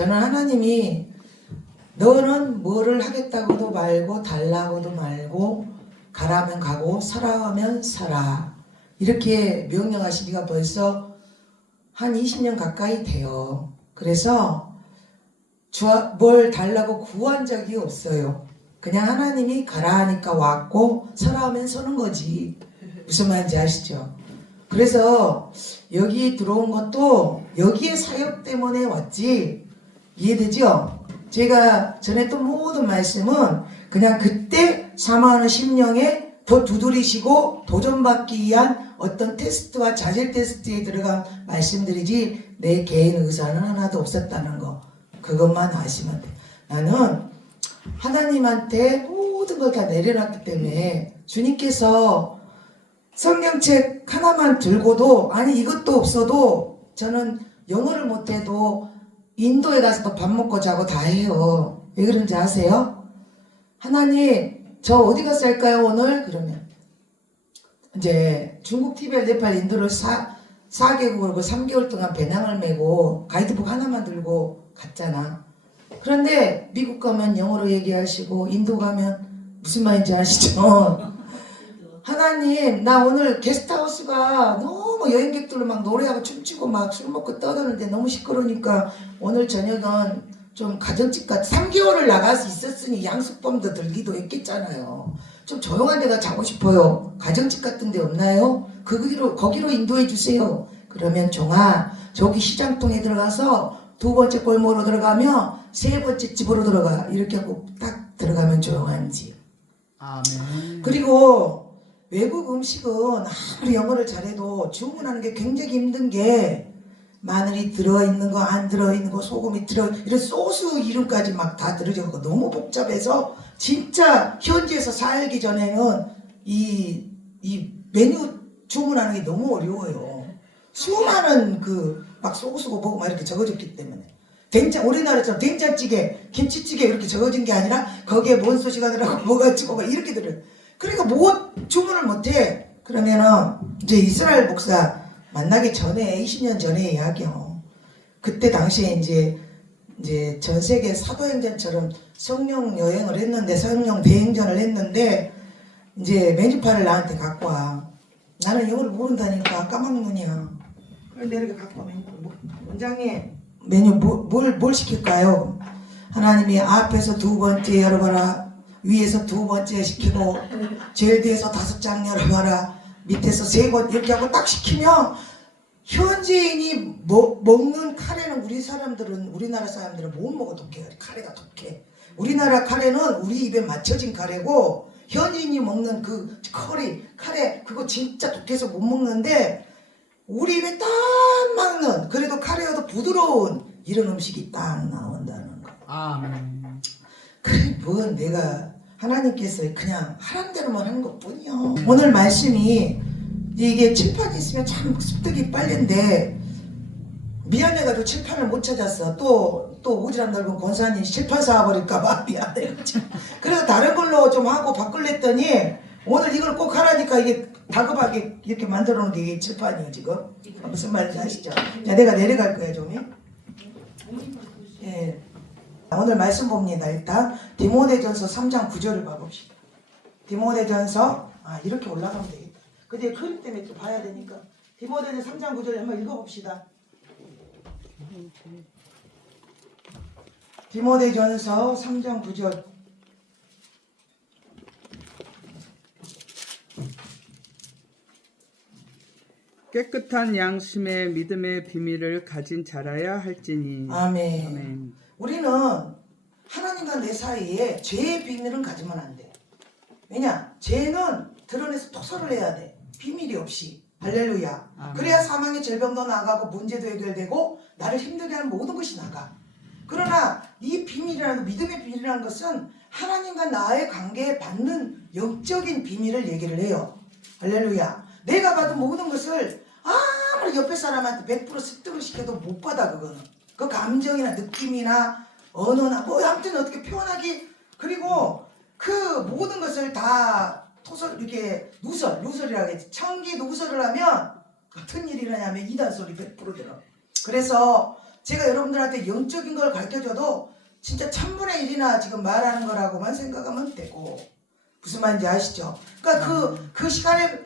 저는 하나님이 너는 뭐를 하겠다고도 말고 달라고도 말고 가라면 가고 서라면 서라 이렇게 명령하신 지가 벌써 한 20년 가까이 돼요. 그래서 뭘 달라고 구한 적이 없어요. 그냥 하나님이 가라 하니까 왔고 서라 하면 서는 거지. 무슨 말인지 아시죠? 그래서 여기 들어온 것도 여기에 사역 때문에 왔지. 이해되죠? 제가 전했던 모든 말씀은 그냥 그때 사모하는 심령에 더 두드리시고 도전받기 위한 어떤 테스트와 자질 테스트에 들어간 말씀들이지 내 개인 의사는 하나도 없었다는 거. 그것만 아시면 돼. 나는 하나님한테 모든 걸 다 내려놨기 때문에 주님께서 성경책 하나만 들고도 아니 이것도 없어도 저는 영어를 못해도 인도에 가서도 밥 먹고 자고 다 해요. 왜 그런지 아세요? 하나님 저 어디 가서 할까요 오늘? 그러면 이제 중국, 티벳, 네팔, 인도를 4개국을 3개월 동안 배낭을 메고 가이드북 하나만 들고 갔잖아. 그런데 미국 가면 영어로 얘기하시고 인도 가면 무슨 말인지 아시죠? 하나님 나 오늘 게스트하우스가 너무 여행객들로 막 노래하고 춤추고 막 술 먹고 떠드는데 너무 시끄러우니까 오늘 저녁은 좀 가정집 같은 3개월을 나가서 있었으니 양숙범도 들기도 했겠잖아요. 좀 조용한 데가 자고 싶어요. 가정집 같은 데 없나요? 거기로 인도해 주세요. 그러면 종아 저기 시장통에 들어가서 2번째 골목으로 들어가면 3번째 집으로 들어가 이렇게 하고 딱 들어가면 조용한 집. 아멘. 그리고 외국 음식은 아무리 영어를 잘해도 주문하는 게 굉장히 힘든 게 마늘이 들어있는 거 안 들어있는 거 소금이 이런 소스 이름까지 막 다 들어있고 너무 복잡해서 진짜 현지에서 살기 전에는 이 메뉴 주문하는 게 너무 어려워요. 수많은 막 소스고 뭐고 막 이렇게 적어졌기 때문에 된장 우리나라처럼 된장찌개 김치찌개 이렇게 적어진 게 아니라 거기에 뭔 소시가 들어가고 뭐가 찍고 막 이렇게 들어요. 그러니까 뭐 주문을 못해. 그러면은 이제 이스라엘 목사 만나기 전에 20년 전에 이야기요. 그때 당시에 이제 전 세계 사도행전처럼 성령 여행을 했는데 성령 대행전을 했는데 이제 메뉴판을 나한테 갖고 와. 나는 영어를 모른다니까 까막눈이야. 그런데 이렇게 갖고 오면 원장님 메뉴 뭘 시킬까요? 하나님이 앞에서 2번째 열어봐라. 위에서 2번째 시키고 제일 뒤에서 5장 열어봐라. 밑에서 3번 이렇게 하고 딱 시키면 현지인이 먹는 카레는 우리나라 사람들은 못 먹어 독해. 카레가 독해. 우리나라 카레는 우리 입에 맞춰진 카레고 현지인이 먹는 그 카레 그거 진짜 독해서 못 먹는데 우리 입에 딱 맞는 그래도 카레여도 부드러운 이런 음식이 딱 나온다는 거. 아멘. 그래 뭐 내가 하나님께서 그냥 하라는 대로만 하는 것뿐이야. 오늘 말씀이 이게 칠판이 있으면 참 습득이 빨린데 미안해가지고 칠판을 못 찾았어. 또 오지랖 넓은 권사님 칠판 사와버릴까봐 미안해. 그래서 다른 걸로 좀 하고 바꾸랬더니 오늘 이걸 꼭 하라니까 이게 다급하게 이렇게 만들어 놓은 게 이게 칠판이에요 지금. 무슨 말인지 아시죠? 자, 내가 내려갈 거야 좀. 예. 오늘 말씀 봅니다. 일단 디모데전서 3장 9절을 봐봅시다. 디모데전서 이렇게 올라가면 되겠다. 근데 그림 때문에 또 봐야 되니까 디모데전서 3장 9절 한번 읽어봅시다. 디모데전서 3장 9절. 깨끗한 양심의 믿음의 비밀을 가진 자라야 할지니. 아멘. 아멘. 우리는 하나님과 내 사이에 죄의 비밀은 가지면 안 돼. 왜냐? 죄는 드러내서 토설을 해야 돼. 비밀이 없이. 할렐루야. 아멘. 그래야 사망의 질병도 나가고 문제도 해결되고 나를 힘들게 하는 모든 것이 나가. 그러나 이 비밀이라는 믿음의 비밀이라는 것은 하나님과 나의 관계에 받는 영적인 비밀을 얘기를 해요. 할렐루야. 내가 받은 모든 것을 아무리 옆에 사람한테 100% 습득을 시켜도 못 받아. 그거는 그 감정이나 느낌이나 언어나 뭐 아무튼 어떻게 표현하기. 그리고 그 모든 것을 다 이렇게 누설이라고 하겠지. 청기 누설을 하면 어떤 일이 일어나냐면 이단 소리 100% 들어. 그래서 제가 여러분들한테 영적인 걸 가르쳐줘도 진짜 1000분의 1이나 지금 말하는 거라고만 생각하면 되고, 무슨 말인지 아시죠? 그러니까 그 시간에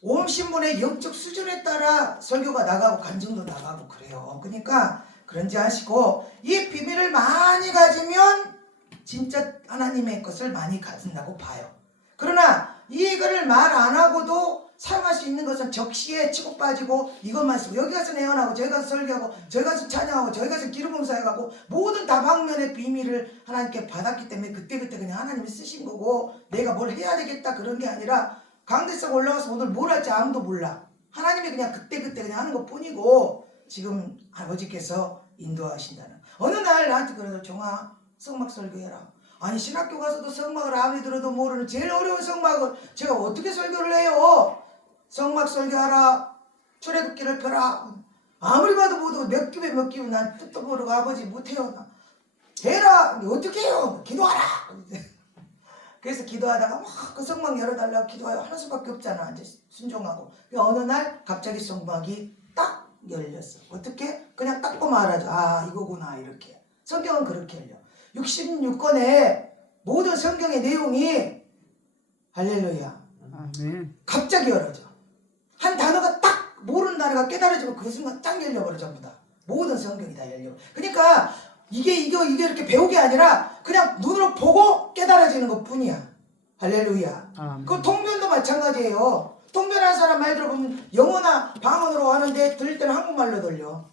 온 신분의 영적 수준에 따라 설교가 나가고 간증도 나가고 그래요. 그러니까 그런지 아시고 이 비밀을 많이 가지면 진짜 하나님의 것을 많이 가진다고 봐요. 그러나 이거를 말 안 하고도 사용할 수 있는 것은 적시에 치고 빠지고 이것만 쓰고, 여기 가서 내언하고 저기 가서 설교하고 저기 가서 찬양하고 저기 가서 기름 봉사해가고 모든 다방면의 비밀을 하나님께 받았기 때문에 그때그때 그냥 하나님이 쓰신 거고, 내가 뭘 해야 되겠다 그런 게 아니라 강대석 올라가서 오늘 뭘 할지 아무도 몰라. 하나님이 그냥 그때그때 그냥 하는 것 뿐이고, 지금 아버지께서 인도하신다는. 어느 날 나한테 그래서 종아 성막 설교해라. 아니 신학교 가서도 성막을 아무리 들어도 모르는 제일 어려운 성막을 제가 어떻게 설교를 해요. 성막 설교하라. 출애굽기를 펴라. 아무리 봐도 못하고 몇 기회 난 뜻도 모르고 아버지 못해요. 해라. 어떻게 해요. 기도하라. 그래서 기도하다가 막 그 성막 열어달라고 기도할 수밖에 없잖아. 이제 순종하고. 어느 날 갑자기 성막이 딱 열렸어. 어떻게? 그냥 딱 말하죠. 아 이거구나 이렇게. 성경은 그렇게 열려. 66권의 모든 성경의 내용이 할렐루야. 아멘. 갑자기 열어져. 한 단어가 딱 모르는 단어가 깨달아지고 그 순간 딱 열려버려. 전부 다. 모든 성경이 다 열려. 그러니까 이게 이렇게 배운 게 아니라 그냥 눈으로 보고 깨달아지는 것 뿐이야. 할렐루야. 아멘. 그 통변도 마찬가지예요. 통변하는 사람 말 들어보면 영어나 방언으로 하는데 들릴 때는 한국말로 들려.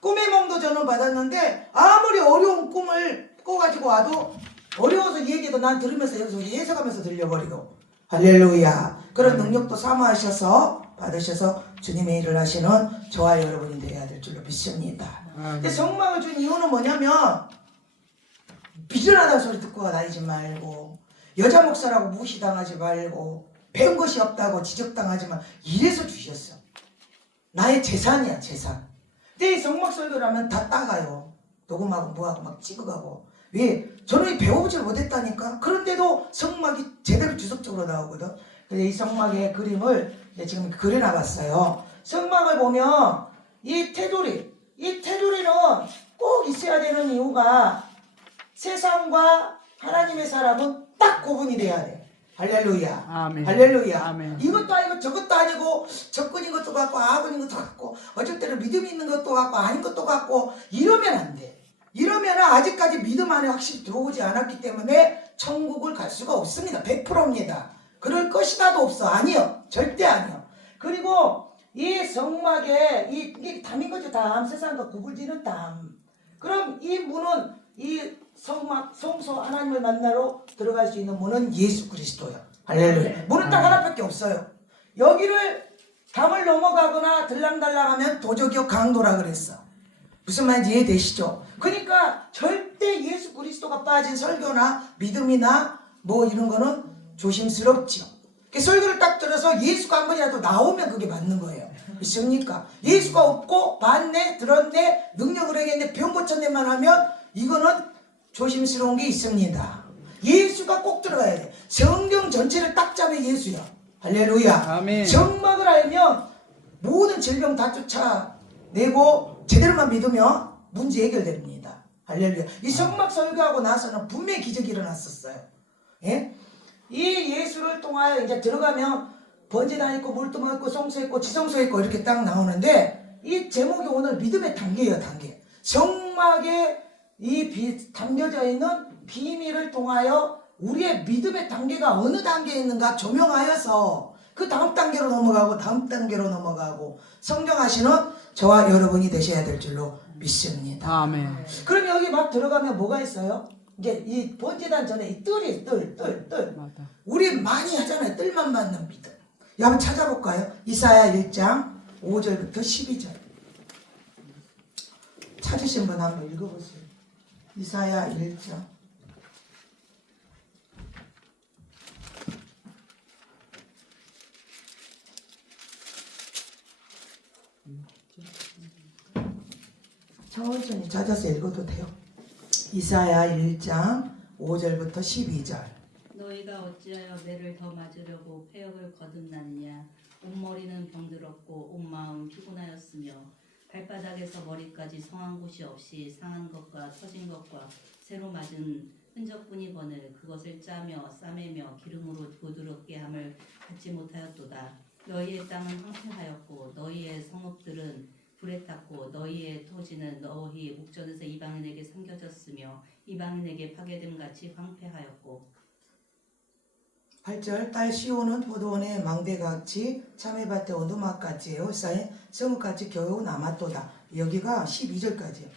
꿈의梦도 저는 받았는데 아무리 어려운 꿈을 꿔가지고 와도 어려워서 얘기해도 난 들으면서 여기서 해석하면서 들려버리고. 할렐루야. 그런 능력도 사모하셔서 받으셔서 주님의 일을 하시는 저와 여러분이 되어야 될 줄로 믿습니다. 근데 성막을 준 이유는 뭐냐면 비전하다는 소리 듣고 다니지 말고, 여자 목사라고 무시당하지 말고, 배운 것이 없다고 지적당하지 마. 이래서 주셨어. 나의 재산이야 재산. 근데 이 성막 설교를 하면 다 따가요. 녹음하고 뭐하고 막 찍어가고. 왜? 저는 배워보질 못했다니까. 그런데도 성막이 제대로 주석적으로 나오거든. 그래서 이 성막의 그림을 지금 그려놔봤어요. 성막을 보면 이 테두리는 꼭 있어야 되는 이유가 세상과 하나님의 사람은 딱 구분이 돼야 돼. 할렐루야. 아멘. 할렐루야. 아멘. 이것도 아니고 저것도 아니고 적군인 것도 같고 악군인 것도 같고 어쩔 때는 믿음이 있는 것도 같고 아닌 것도 같고 이러면 안 돼. 이러면 아직까지 믿음 안에 확실히 들어오지 않았기 때문에 천국을 갈 수가 없습니다. 100%입니다. 그럴 것이라도 없어. 아니요. 절대 아니요. 그리고 이 성막에 이게 담인 거죠. 담. 세상과 구불지는 담. 그럼 이 문은 이 성막 성소 하나님을 만나러 들어갈 수 있는 문은 예수 그리스도요. 할렐루야. 문은 딱 하나밖에 없어요. 여기를 담을 넘어가거나 들랑달랑하면 도적이요 강도라 그랬어. 무슨 말인지 이해되시죠? 그러니까 절대 예수 그리스도가 빠진 설교나 믿음이나 뭐 이런 거는 조심스럽지요. 설교를 딱 들어서 예수가 한 번이라도 나오면 그게 맞는 거예요. 믿습니까? 예수가 없고 봤네 들었네 능력을 행했네 병 고쳤네만 하면 이거는 조심스러운 게 있습니다. 예수가 꼭 들어가야 돼. 성경 전체를 딱 잡아 예수야. 할렐루야. 아멘. 정막을 알면 모든 질병 다 쫓아내고 제대로만 믿으면 문제 해결됩니다. 할렐루야. 이 성막 설교하고 나서는 분명히 기적이 일어났었어요. 예? 이 예수를 통하여 이제 들어가면 번제단 있고 물두멍 있고 성소 있고 지성소 있고 이렇게 딱 나오는데 이 제목이 오늘 믿음의 단계예요. 단계. 성막에 담겨져 있는 비밀을 통하여 우리의 믿음의 단계가 어느 단계에 있는가 조명하여서 그 다음 단계로 넘어가고 다음 단계로 넘어가고 성경하시는 저와 여러분이 되셔야 될 줄로 믿습니다. 아멘. 그럼 여기 막 들어가면 뭐가 있어요? 이제 이 번제단 전에 이 뜰이 뜰. 맞아. 우리 많이 하잖아요. 뜰만 받는 믿음. 한번 찾아볼까요? 이사야 1장 5절부터 12절. 찾으신 분 한번 읽어보세요. 이사야 1장. 천천히 찾아서 읽어도 돼요. 이사야 1장 5절부터 12절. 너희가 어찌하여 매를 더 맞으려고 폐역을 거듭났냐. 온머리는 병들었고 온 마음 피곤하였으며 발바닥에서 머리까지 성한 곳이 없이 상한 것과 터진 것과 새로 맞은 흔적뿐이거늘 그것을 짜며 싸매며 기름으로 부드럽게 함을 갖지 못하였도다. 너희의 땅은 황폐하였고 너희의 성읍들은 불에 탔고 너희의 토지는 너희 목전에서 이방인에게 섬겨졌으며 이방인에게 파괴됨 같이 황폐하였고 8절 딸 시온은 포도원의 망대같이 참외밭의 오두막같이 에워싸인 성읍같이 겨우 남았도다. 여기가 12절까지요.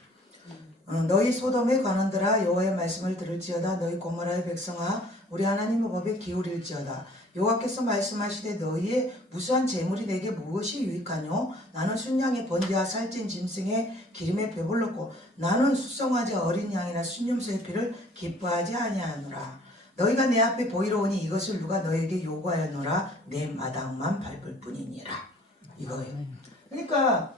너희 소돔에 관한들아 여호와의 말씀을 들을지어다. 너희 고모라의 백성아 우리 하나님의 법에 기울일지어다. 여호와께서 말씀하시되 너희의 무수한 재물이 내게 무엇이 유익하뇨? 나는 순양의 번제와 살찐 짐승의 기름에 배불렀고 나는 수송아지 어린 양이나 순념소의 피를 기뻐하지 아니하노라. 너희가 내 앞에 보이러 오니 이것을 누가 너에게 요구하였노라. 내 마당만 밟을 뿐이니라. 이거예요. 그러니까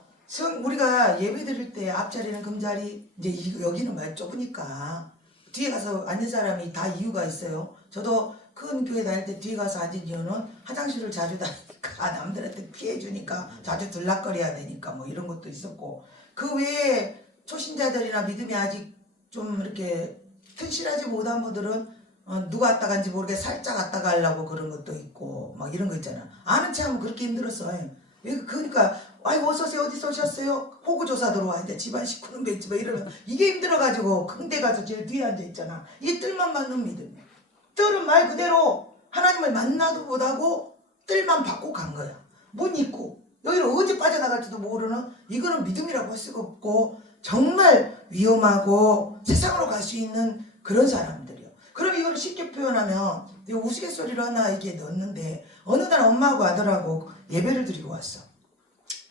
우리가 예배 드릴 때 앞자리는 금자리, 이제 여기는 말 좁으니까 뒤에 가서 앉은 사람이 다 이유가 있어요. 저도 큰 교회 다닐 때 뒤에 가서 앉은 이유는 화장실을 자주 다니니까 남들한테 피해주니까 자주 들락거려야 되니까 뭐 이런 것도 있었고, 그 외에 초신자들이나 믿음이 아직 좀 이렇게 튼실하지 못한 분들은 누가 왔다 간지 모르게 살짝 왔다 가려고 그런 것도 있고 막 이런 거 있잖아. 아는 체 하면 그렇게 힘들었어요. 그러니까 아이고 어서오세요, 어디서 오셨어요? 호구조사 들어와야 돼. 집안 식구는 몇 집 이러면 이게 힘들어가지고 큰데 가서 제일 뒤에 앉아있잖아. 이게 뜰만 받는 믿음이야. 뜰은 말 그대로 하나님을 만나도 못하고 뜰만 받고 간 거야. 문 있고 여기를 어디 빠져나갈지도 모르는, 이거는 믿음이라고 할 수가 없고 정말 위험하고 세상으로 갈 수 있는 그런 사람들이요. 그럼 이거를 쉽게 표현하면 우스갯소리로 하나 이게 넣었는데, 어느 날 엄마하고 아들하고 예배를 드리고 왔어.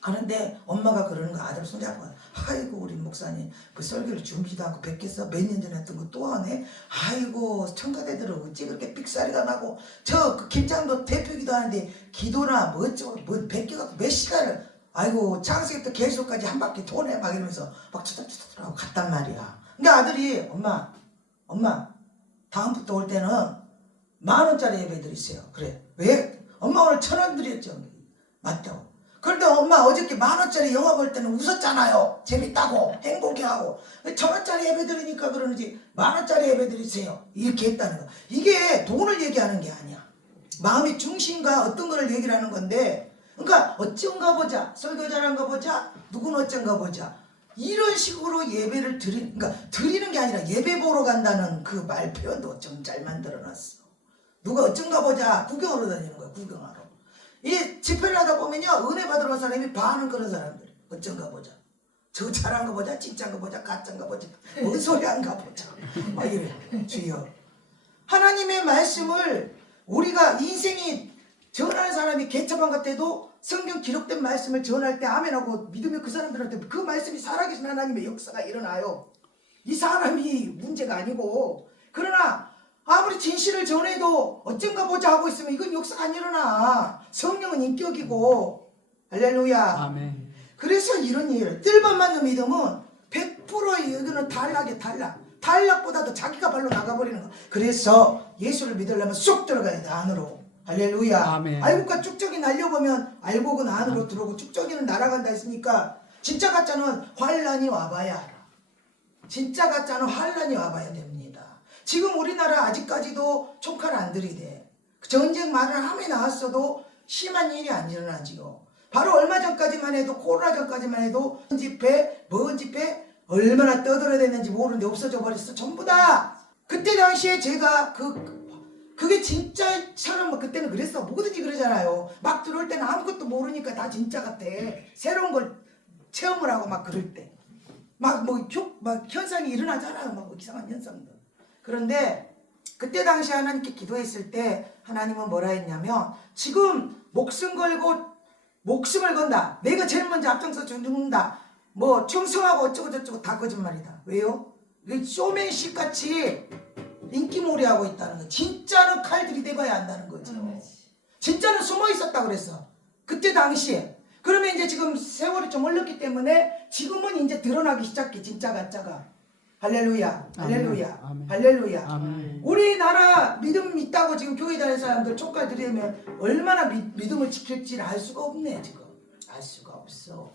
그런데 엄마가 그러는 거, 아들 손잡고 아이고 우리 목사님 그 설교를 준비도 않고 뵙겠어? 몇 년 전에 했던 거 또 하네? 아이고 청가대들은 어찌 그렇게 삑사리가 나고 저 그 김장도 대표기도 하는데 기도나 뭐 어쩌고 뭐 뵙기가 몇 시간을, 아이고 장세부터 계속까지 한 바퀴 도네 막 이러면서 막 투닥투닥 하고 갔단 말이야. 근데 아들이 엄마 다음부터 올 때는 10,000원짜리 예배 드리세요. 그래. 왜? 엄마 오늘 1,000원 드렸죠. 맞다고. 그런데 엄마 어저께 10,000원짜리 영화 볼 때는 웃었잖아요. 재밌다고 행복해하고. 1,000원짜리 예배 드리니까 그러는지 10,000원짜리 예배 드리세요. 이렇게 했다는 거. 이게 돈을 얘기하는 게 아니야. 마음의 중심과 어떤 거를 얘기를 하는 건데, 그러니까 어쩐가 보자, 설교 잘한가 보자, 누구는 어쩐가 보자, 이런 식으로 예배를 그러니까 드리는 게 아니라 예배 보러 간다는 그 말 표현도 좀 잘 만들어놨어. 누가 어쩐가 보자 구경하러 다니는 거야. 구경하러. 이 집회를 하다 보면요, 은혜 받으러 온 사람이 반은 그런 사람들. 어쩐가 보자, 저 잘한 거 보자, 진짜인 거 보자, 가짜인 거 보자, 뭔 소리 한가 보자 막 이래. 주여, 하나님의 말씀을 우리가 인생이 전하는 사람이 개척한 것 때도 성경 기록된 말씀을 전할 때 아멘하고 믿으면 그 사람들한테 그 말씀이 살아계신 하나님의 역사가 일어나요. 이 사람이 문제가 아니고. 그러나 아무리 진실을 전해도 어쩐가 보자 하고 있으면 이건 역사가 안 일어나. 성령은 인격이고. 할렐루야. 아멘. 그래서 이런 얘기를, 뜰만 맞는 믿음은 100% 이거는 단락보다도 자기가 발로 나가버리는 거. 그래서 예수를 믿으려면 쏙 들어가야 돼, 안으로. 할렐루야. 아멘. 알곡과 쭉정이 날려보면 알곡은 안으로 들어오고 쭉정이는 날아간다 했으니까, 진짜 가짜는 환란이 와봐야 알아. 진짜 가짜는 환란이 와봐야 됩니다. 지금 우리나라 아직까지도 총칼 안 들이대. 전쟁 말을 함에 나왔어도 심한 일이 안 일어나지요. 바로 얼마 전까지만 해도, 코로나 전까지만 해도 집회, 먼 집회 얼마나 떠들어댔는지 모르는데 없어져 버렸어. 전부 다. 그때 당시에 제가 그게 진짜처럼, 뭐 그때는 그랬어. 뭐든지 그러잖아요. 막 들어올 때는 아무것도 모르니까 다 진짜 같아. 새로운 걸 체험을 하고 막 그럴 때. 막 현상이 일어나잖아요. 막 이상한 현상들. 그런데 그때 당시 하나님께 기도했을 때 하나님은 뭐라 했냐면, 지금 목숨을 건다. 내가 제일 먼저 앞장서 죽는다. 뭐 충성하고 어쩌고 저쩌고 다 거짓말이다. 왜요? 쇼맨십 같이 인기몰이 하고 있다는 거. 진짜는 칼 들이대봐야 한다는 거죠. 진짜는 숨어 있었다 그랬어. 그때 당시에. 그러면 이제 지금 세월이 좀 흘렀기 때문에 지금은 이제 드러나기 시작해. 진짜 가짜가. 할렐루야. 할렐루야. 아멘. 할렐루야. 아멘. 우리나라 믿음 있다고 지금 교회 다니는 사람들 총칼 들이면 얼마나 믿음을 지킬지를 알 수가 없네. 지금 알 수가 없어.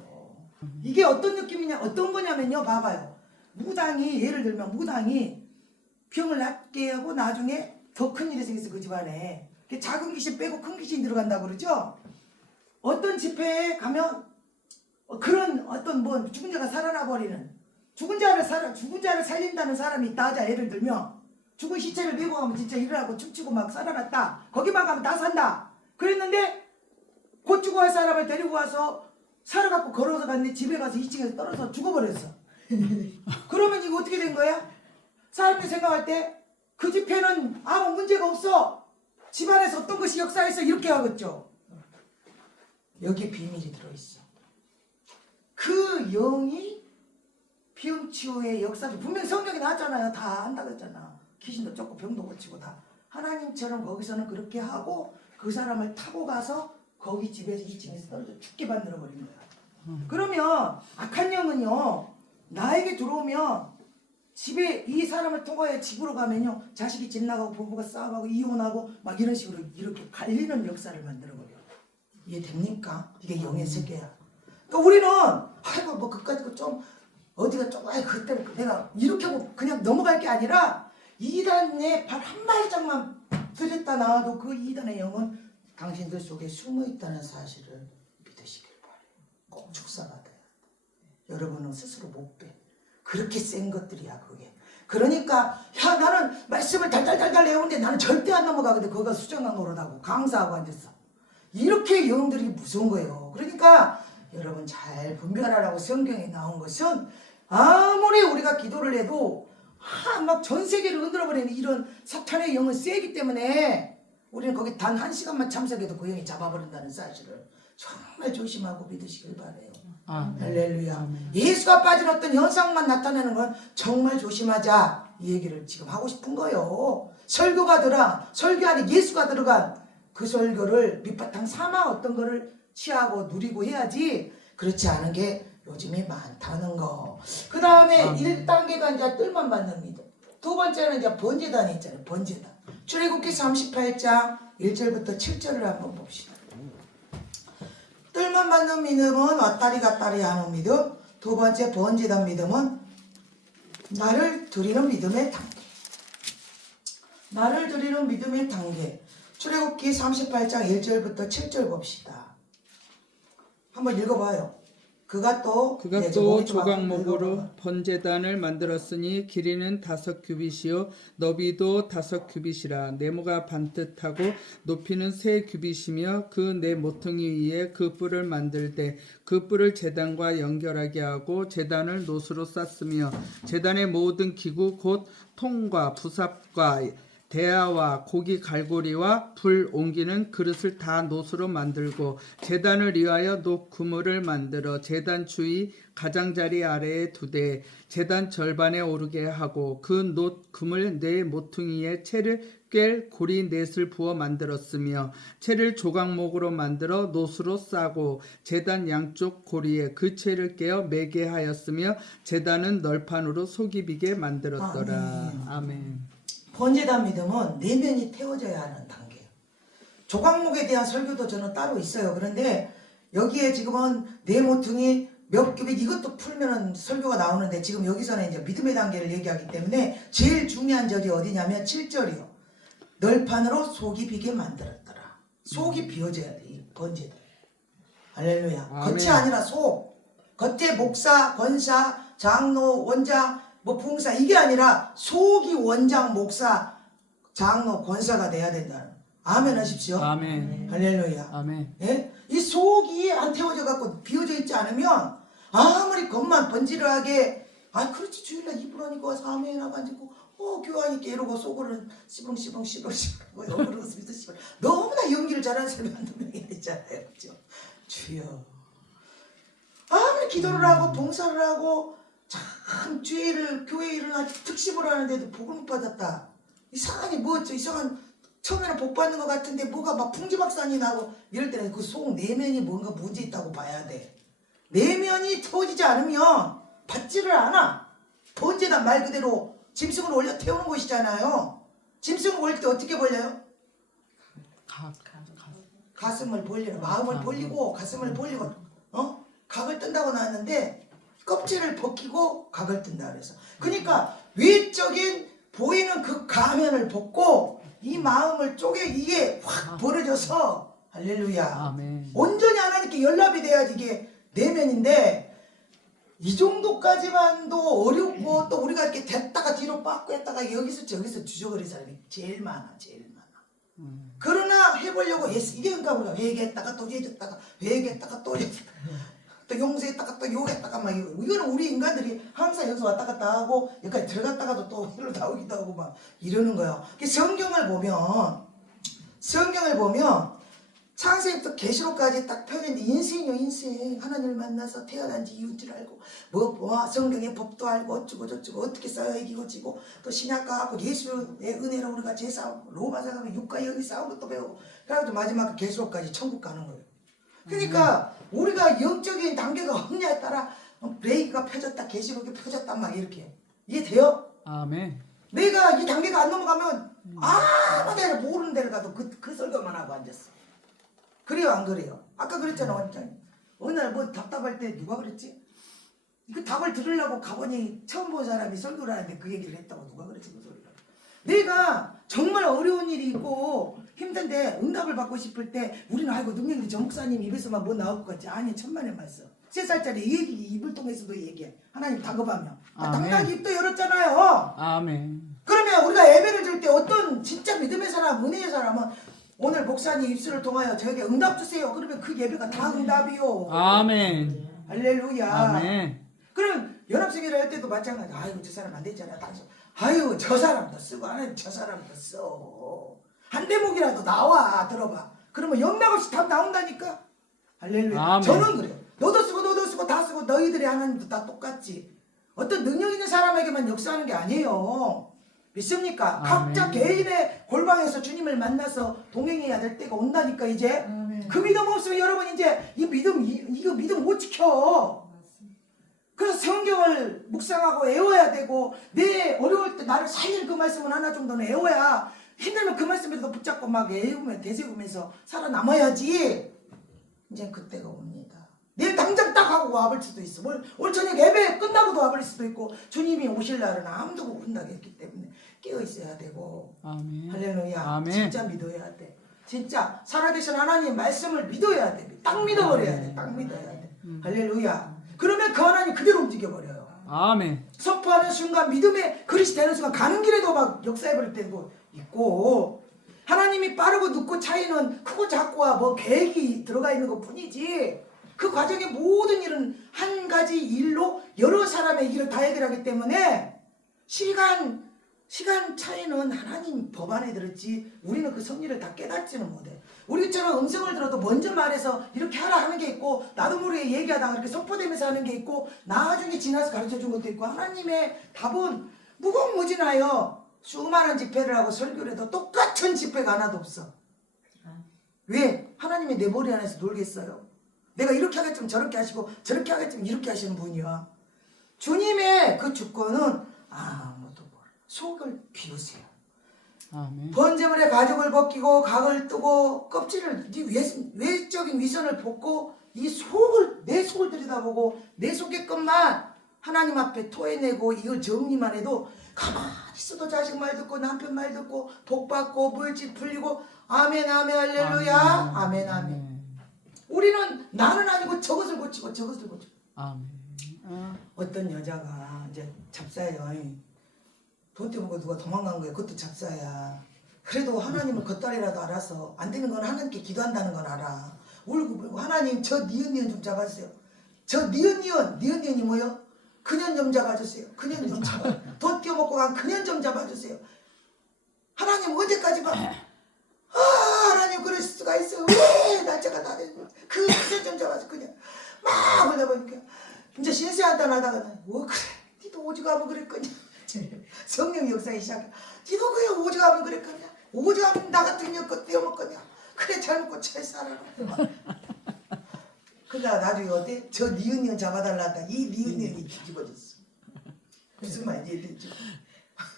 이게 어떤 느낌이냐, 어떤 거냐면요. 봐봐요. 무당이, 예를 들면 무당이 병을 낫게 하고 나중에 더 큰 일이 생겼어, 그 집안에. 작은 귀신 빼고 큰 귀신 들어간다고 그러죠? 어떤 집회에 가면 그런 어떤 뭐 죽은 자가 살아나 버리는, 죽은 자를 살린다는 사람이 있다 하자. 예를 들면 죽은 시체를 메고 가면 진짜 일어나고 춤추고 막 살아났다. 거기만 가면 다 산다. 그랬는데 곧 죽어갈 사람을 데리고 와서 살아갖고 걸어서 갔는데 집에 가서 2층에서 떨어져 죽어버렸어. 그러면 이거 어떻게 된 거야? 사람들이 생각할 때 그 집회는 아무 문제가 없어. 집안에서 어떤 것이 역사했어. 이렇게 하겠죠. 여기 비밀이 들어있어. 그 영이 비움치유의 역사도 분명히 성경에 나왔잖아요. 다 한다고 했잖아. 귀신도 쫓고 병도 고치고 다. 하나님처럼 거기서는 그렇게 하고 그 사람을 타고 가서 거기 집에서 2층에서 떨어져 죽게 만들어버린 거야. 그러면 악한 영은요, 나에게 들어오면 집에 이 사람을 통과해 집으로 가면요, 자식이 집 나가고 부부가 싸우고 이혼하고 막 이런 식으로 이렇게 갈리는 역사를 만들어버려. 이해됩니까? 이게 영의 세계야. 그러니까 우리는 아이고 뭐 그까짓 좀 어디가 좀 아이 그때 내가 이렇게 하고 그냥 넘어갈 게 아니라 이단의 발 한 발짝만 들였다 나와도 그 이단의 영은 당신들 속에 숨어 있다는 사실을 믿으시길 바래요. 꼭 축사받아야 돼. 여러분은 스스로 못 빼. 그렇게 센 것들이야 그게. 그러니까 야 나는 말씀을 달달달달 내오는데 나는 절대 안 넘어가거든. 거기가 수정강 노릇하고 강사하고 앉았어. 이렇게 영들이 무서운 거예요. 그러니까 여러분 잘 분별하라고 성경에 나온 것은 아무리 우리가 기도를 해도 막 전 세계를 흔들어버리는 이런 사탄의 영은 세기 때문에 우리는 거기 단 1시간만 참석해도 그 영이 잡아버린다는 사실을 정말 조심하고 믿으시길 바래요. 할렐루야. 아멘. 예수가 빠진 어떤 현상만 나타내는 건 정말 조심하자. 이 얘기를 지금 하고 싶은 거예요. 설교가 설교 안에 예수가 들어간 그 설교를 밑바탕 삼아 어떤 거를 취하고 누리고 해야지. 그렇지 않은 게 요즘에 많다는 거. 그 다음에 1단계가 이제 뜰만 받는 믿음. 두 번째는 이제 번제단이 있잖아요. 번제단. 출애굽기 38장 1절부터 7절을 한번 봅시다. 뜰만 받는 믿음은 왔다리 갔다리 하는 믿음. 두 번째 번제단 믿음은 나를 드리는 믿음의 단계. 나를 드리는 믿음의 단계. 출애굽기 38장 1절부터 7절 봅시다. 한번 읽어봐요. 그가 또 조각목으로 번제단을 만들었으니 길이는 5규빗이요 너비도 5규빗이라 네모가 반듯하고 높이는 3규빗이며 그 네 모퉁이 위에 그 뿔을 만들되 그 뿔을 제단과 연결하게 하고 제단을 노수로 쌌으며 제단의 모든 기구 곧 통과 부삽과 대야와 고기 갈고리와 불 옮기는 그릇을 다 노수로 만들고 제단을 위하여 녹 그물을 만들어 제단 주위 가장자리 아래에 두되 제단 절반에 오르게 하고 그 녹 그물 네 모퉁이에 채를 꿰 고리 넷을 부어 만들었으며 채를 조각목으로 만들어 노수로 싸고 제단 양쪽 고리에 그 채를 꿰어 매게 하였으며 제단은 널판으로 속이 비게 만들었더라. 아멘. 번제단 믿음은 내면이 태워져야 하는 단계예요. 조각목에 대한 설교도 저는 따로 있어요. 그런데 여기에 지금은 네 모퉁이 몇 규빗 이것도 풀면은 설교가 나오는데 지금 여기서는 이제 믿음의 단계를 얘기하기 때문에 제일 중요한 절이 어디냐면 7절이요. 널판으로 속이 비게 만들었더라. 속이 비워져야 돼. 이 번제단. 할렐루야. 아멘. 겉이 아니라 속. 겉에 목사, 권사, 장로, 원장 뭐 부흥사 이게 아니라 속이 원장, 목사, 장로, 권사가 돼야 된다는. 아멘 하십시오. 아멘. 할렐루야. 아멘. 예? 이 속이 안 태워져 갖고 비워져 있지 않으면 아무리 겉만 번지르하게 그렇지 주일날 이불하니까 와서 아멘 하가지고 교환이니까 이러고 속으로는 시봉시봉 시봉시봉 옆으로 시봉 너무나 연기를 잘하는 사람이 한두 명이 있잖아요. 그렇죠? 주여 아무리 기도를 하고 봉사를 하고 참 주일을 교회 일을 특심을 하는데도 복을 못 받았다. 이상하게 뭐죠? 이상한 처음에는 복 받는 것 같은데 뭐가 막 풍지박산이 나고 이럴 때는 그 속 내면이 뭔가 문제 있다고 봐야 돼. 내면이 터지지 않으면 받지를 않아. 번제단 말 그대로 짐승을 올려 태우는 것이잖아요. 짐승을 올릴 때 어떻게 벌려요? 가슴을 벌리는 마음을 벌리고 가슴을 벌리고 각을 뜬다고 나왔는데 껍질을 벗기고 각을 뜬다 그래서. 그러니까 외적인 보이는 그 가면을 벗고 이 마음을 쪼개 이게 확 벌어져서 할렐루야. 아멘. 온전히 하나님께 연합이 돼야지 이게 내면인데 이 정도까지만도 어렵고 또 우리가 이렇게 됐다가 뒤로 빠꾸 했다가 여기서 저기서 주저거린 사람이 제일 많아. 그러나 해보려고 했어. 이게 그러니까 우리가 회개했다가 또 죄졌다가 회개했다가 또 죄졌다가 또 용서했다가 또 욕했다가 막 이거는 우리 인간들이 항상 여기서 왔다 갔다 하고 여기까지 들어갔다가도 또 이리로 나오기도 하고 막 이러는 거예요. 성경을 보면 창세기부터 계시록까지 딱 펴는데 인생이요 인생. 하나님을 만나서 태어난 지 이유인 줄 알고 뭐 성경의 법도 알고 어쩌고 저쩌고 어떻게 써야 이기고 지고 또 신약 가고 예수의 은혜로 우리가 죄 싸우고 로마서 가면 육과 영이 싸운 것도 배우고 그래가지고 마지막 계시록까지 천국 가는 거예요. 그러니까 우리가 영적인 단계가 없냐에 따라 브레이크가 펴졌다 계시록이 펴졌다 막 이렇게 이해돼요? 아멘. 내가 이 단계가 안 넘어가면 아무 데나 모르는 데를 가도 그 설교만 하고 앉았어. 그래요 안 그래요? 아까 그랬잖아 원장님. 어느 날 뭐 답답할 때 누가 그랬지? 그 답을 들으려고 가보니 처음 본 사람이 설교를 하는데 그 얘기를 했다고 누가 그랬지 그 소리를. 내가 정말 어려운 일이 있고 힘든데 응답을 받고 싶을 때 우리는 아이고 능력이 저 목사님 입에서만 뭐 나올 것 같지. 아니 천만의 말씀. 3살짜리 얘기 입을 통해서도 얘기해. 하나님 다급하며 당당히 입도 열었잖아요. 아멘. 그러면 우리가 예배를 드릴 때 어떤 진짜 믿음의 사람 은혜의 사람은 오늘 목사님 입술을 통하여 저에게 응답 주세요. 그러면 그 예배가 다 응답이요. 아멘. 할렐루야. 아멘. 그럼 연합생회를 할 때도 마찬가지. 아이고 저 사람 안 되잖아. 아유 저 사람도 쓰고 하나님 저 사람도 써. 한 대목이라도 나와 들어봐. 그러면 영락 없이 답 나온다니까. 할렐루야. 아멘. 저는 그래요. 너도 쓰고 다 쓰고 너희들이 하나님도 다 똑같지. 어떤 능력 있는 사람에게만 역사하는 게 아니에요. 믿습니까? 아멘. 각자 개인의 골방에서 주님을 만나서 동행해야 될 때가 온다니까 이제. 그 믿음 없으면 여러분 이제 이거 믿음 못 지켜. 그래서 성경을 묵상하고 애워야 되고 내 어려울 때 나를 살릴 그 말씀을 하나 정도는 애워야 힘들면 그 말씀에도 붙잡고 막 애우면 되새우면서 살아남아야지. 이제 그때가 옵니다. 내일 당장 딱 하고 와버릴 수도 있어. 올 저녁 예배 끝나고도 와버릴 수도 있고 주님이 오실 날은 아무도 못 본다고 했기 때문에 깨어 있어야 되고. 아멘. 할렐루야. 아멘. 진짜 믿어야 돼. 진짜 살아계신 하나님의 말씀을 믿어야 돼. 딱 믿어버려야 돼. 딱 믿어야 돼. 할렐루야. 그러면 그 하나님 그대로 움직여버려요. 아멘. 선포하는 순간 믿음의 그릇이 되는 순간 가는 길에도 막 역사해버릴 때도 있고 하나님이 빠르고 늦고 차이는 크고 작고와 뭐 계획이 들어가 있는 것 뿐이지 그 과정의 모든 일은 한 가지 일로 여러 사람의 일을 다 해결하기 때문에 시간 차이는 하나님 법 안에 들었지 우리는 그 섭리를 다 깨닫지는 못해. 우리처럼 음성을 들어도 먼저 말해서 이렇게 하라 하는 게 있고 나도 모르게 얘기하다가 이렇게 선포되면서 하는 게 있고 나중에 지나서 가르쳐준 것도 있고 하나님의 답은 무궁무진하여 수많은 집회를 하고 설교를 해도 똑같은 집회가 하나도 없어. 왜? 하나님이 내 머리 안에서 놀겠어요? 내가 이렇게 하겠지만 저렇게 하시고 저렇게 하겠지만 이렇게 하시는 분이야. 주님의 그 주권은 아무도 몰라. 속을 비우세요. 아멘. 번제물에 가죽을 벗기고 각을 뜨고 껍질을 외적인 위선을 벗고 이 속을 내 속을 들여다보고 내 속의 것만 하나님 앞에 토해내고 이걸 정리만 해도 가만히 있어도 자식 말 듣고 남편 말 듣고 복 받고 물집 풀리고 아멘 아멘 할렐루야 아멘 아멘. 우리는 나는 아니고 저것을 고치고 저것을 고치고. 아멘. 어떤 여자가 이제 잡사예요. 돈 때문에 누가 도망간 거야. 그것도 잡사야. 그래도 하나님을 겉다리라도 알아서 안 되는 건 하나님께 기도한다는 건 알아. 울고 불고 하나님 저 니은니은 좀 잡아주세요. 저 니은니은이 뭐요? 그년 좀 잡아주세요. 그년 좀 잡아. 돈 띄워먹고 간 그년 좀 잡아주세요. 하나님 언제까지 봐. 하나님 그럴 수가 있어. 왜 날짜가 다 되는 거야. 그년 좀 잡아줘. 그냥 막 그러다 보니까 이제 신세한탄 하다가 그래 니도 오죽하면 그랬거냐. 성령 역사에 시작해. 니도 그냥 오죽하면 그랬거냐. 오죽하면 나 같은 녀거 떼어먹거냐. 그래 잘 먹고 잘 살아라. 그러다가 나중에 어때? 저 니은니은 잡아달라다. 이 니은니은이 뒤집어졌어. 무슨 말인지 이해됐죠?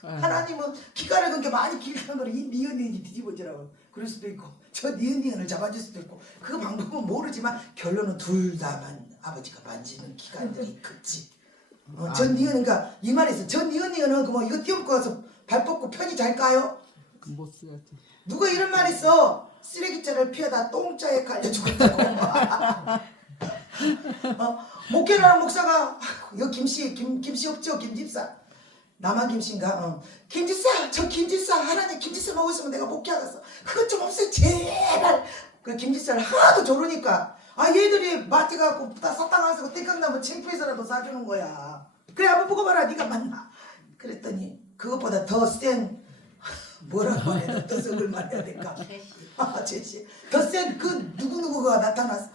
하나님은 기가를 그렇게 많이 길게 한 거를 이 니은니은이 뒤집어지라고. 그럴 수도 있고 저 니은니은을 잡아줄 수도 있고 그 방법은 모르지만 결론은 둘 다 맞는. 아버지가 만지는 기관들이 크지. 전 니은 그러니까 이 말에서 전 니은이는 그뭐 이거 띄우고 가서 발 뻗고 편히 잘까요? 못 써야지. 누가 이런 말 했어? 쓰레기자를 피하다 똥자에 깔려 죽었다고. 목회라는 목사가 여기 김씨 없죠? 김집사 남한 김씨인가? 김집사 저 김집사 하나님 김집사 먹었으면 내가 목회하겠어. 그것 좀 없어요 제발. 그 김집사를 하도 조르니까 얘들이 마트 가고 사탕 안 사고 땡깡나면 창피해서라도 사주는 거야. 그래 한번 보고 봐라 네가 맞나? 그랬더니 그것보다 더 센 뭐라고 해야 돼? 더 썩을 말해야 될까? 제시 더 센 그 누구누구가 나타났어.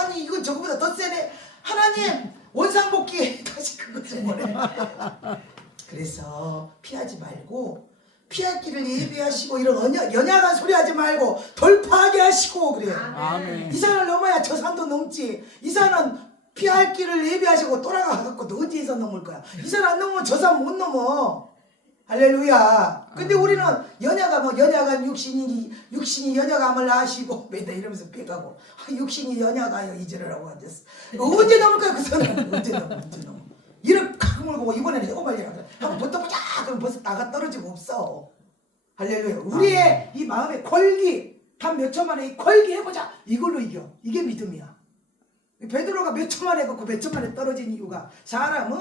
아니 이건 저거보다 더 세네. 하나님 원상복귀 다시 그것 좀 뭐래. 그래서 피하지 말고 피할 길을 예비하시고 이런 연약한 소리 하지 말고 돌파하게 하시고 그래요. 아멘. 이 산을 넘어야 저 산도 넘지. 이 산은 피할 길을 예비하시고 돌아가갖고 너 어디에서 넘을 거야. 이 산 안 넘으면 저 산 못 넘어. 할렐루야. 근데 우리는 연약한 육신이 연약함을 아시고 매다 이러면서 빼가고 육신이 연약하여 잊으라고 앉았어. 언제 넘을 거야 그 산은. 언제 넘어. 이렇게 물고 이번에는 조금 말리라 그래. 한번 붙어보자. 그럼 벌써 나가 떨어지고 없어. 할렐루야. 우리의 이 마음의 권기 단 몇 초 만에 이 권기 해보자. 이걸로 이겨. 이게 믿음이야. 베드로가 몇 초 만에 걷고 몇 초 만에 떨어진 이유가 사람은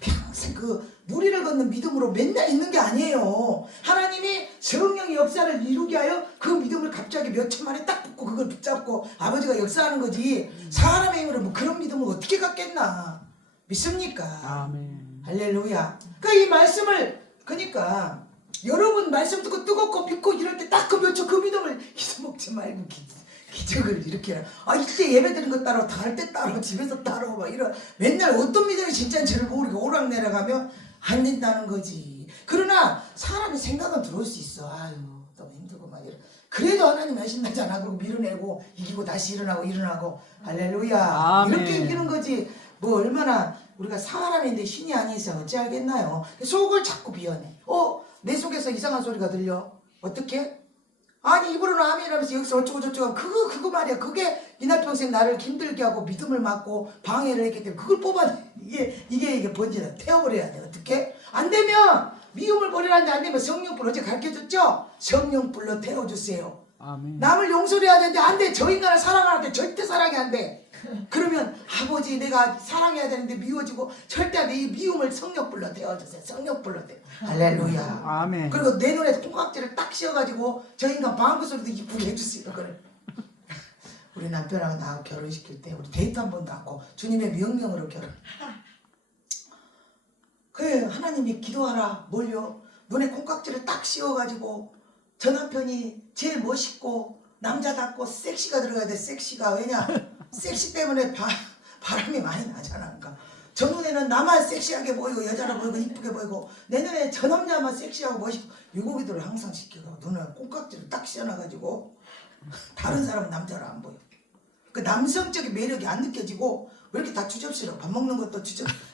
평생 그 무리를 걷는 믿음으로 맨날 있는 게 아니에요. 하나님이 성령의 역사를 이루게 하여 그 믿음을 갑자기 몇 초 만에 딱 붙고 그걸 붙잡고 아버지가 역사하는 거지. 사람의 힘으로 뭐 그런 믿음을 어떻게 갖겠나. 믿습니까? 아멘. 할렐루야. 그러니까 이 말씀을 그러니까 여러분 말씀 듣고 뜨겁고 믿고 이럴 때 딱 그 몇 초 그 믿음을 잊어먹지 말고 기적을 이렇게 이때 예배 드린 거 따로 다할 때 따로 집에서 따로 막 이런 맨날 어떤 믿음이 진짜인지를 모르고 오락내려가면 안 된다는 거지. 그러나 사람의 생각은 들어올 수 있어. 아유 너무 힘들고 막 이래. 그래도 하나님 하신다잖아. 그리고 밀어내고 이기고 다시 일어나고 할렐루야. 아멘. 이렇게 이기는 거지. 뭐 얼마나 우리가 사람인데 신이 아니어서 어찌 알겠나요? 속을 자꾸 비워내. 내 속에서 이상한 소리가 들려. 어떻게? 아니 입으로는 아멘이라면서 여기서 어쩌고 저쩌고 그거 말이야. 그게 이날 평생 나를 힘들게 하고 믿음을 막고 방해를 했기 때문에 그걸 뽑아내. 이게 번지다. 태워버려야 돼. 어떻게? 안 되면 미움을 버리라는데 안 되면 성령불 어제 가르쳐줬죠? 성령불로 태워주세요. 아멘. 남을 용서해야 되는데 안 돼. 저 인간을 사랑하는데 절대 사랑이 안 돼. 그러면 아버지 내가 사랑해야 되는데 미워지고 절대 안 돼. 이 미움을 성령불로 태워주세요. 성령불로 태워. 할렐루야. 아멘. 그리고 내 눈에 콩깍지를 딱 씌워가지고 저 인간 방구 소리도 이쁘게 해주세요. 그래. 우리 남편하고 나하고 결혼시킬 때 우리 데이트 한 번도 않고 주님의 명령으로 결혼. 그래 하나님이 기도하라. 뭘요? 눈에 콩깍지를 딱 씌워가지고 저 남편이 제일 멋있고 남자답고 섹시가 들어가야 돼. 섹시가. 왜냐? 섹시 때문에 바람이 많이 나잖아. 그러니까 저 눈에는 나만 섹시하게 보이고 여자라 보이고 이쁘게 보이고 내 눈에 저 남자만 섹시하고 멋있고 유고기도를 항상 시키고 눈에 콩깍지를 딱 씌워놔가지고 다른 사람은 남자로 안 보여. 그 남성적인 매력이 안 느껴지고 왜 이렇게 다 주접스러워. 밥 먹는 것도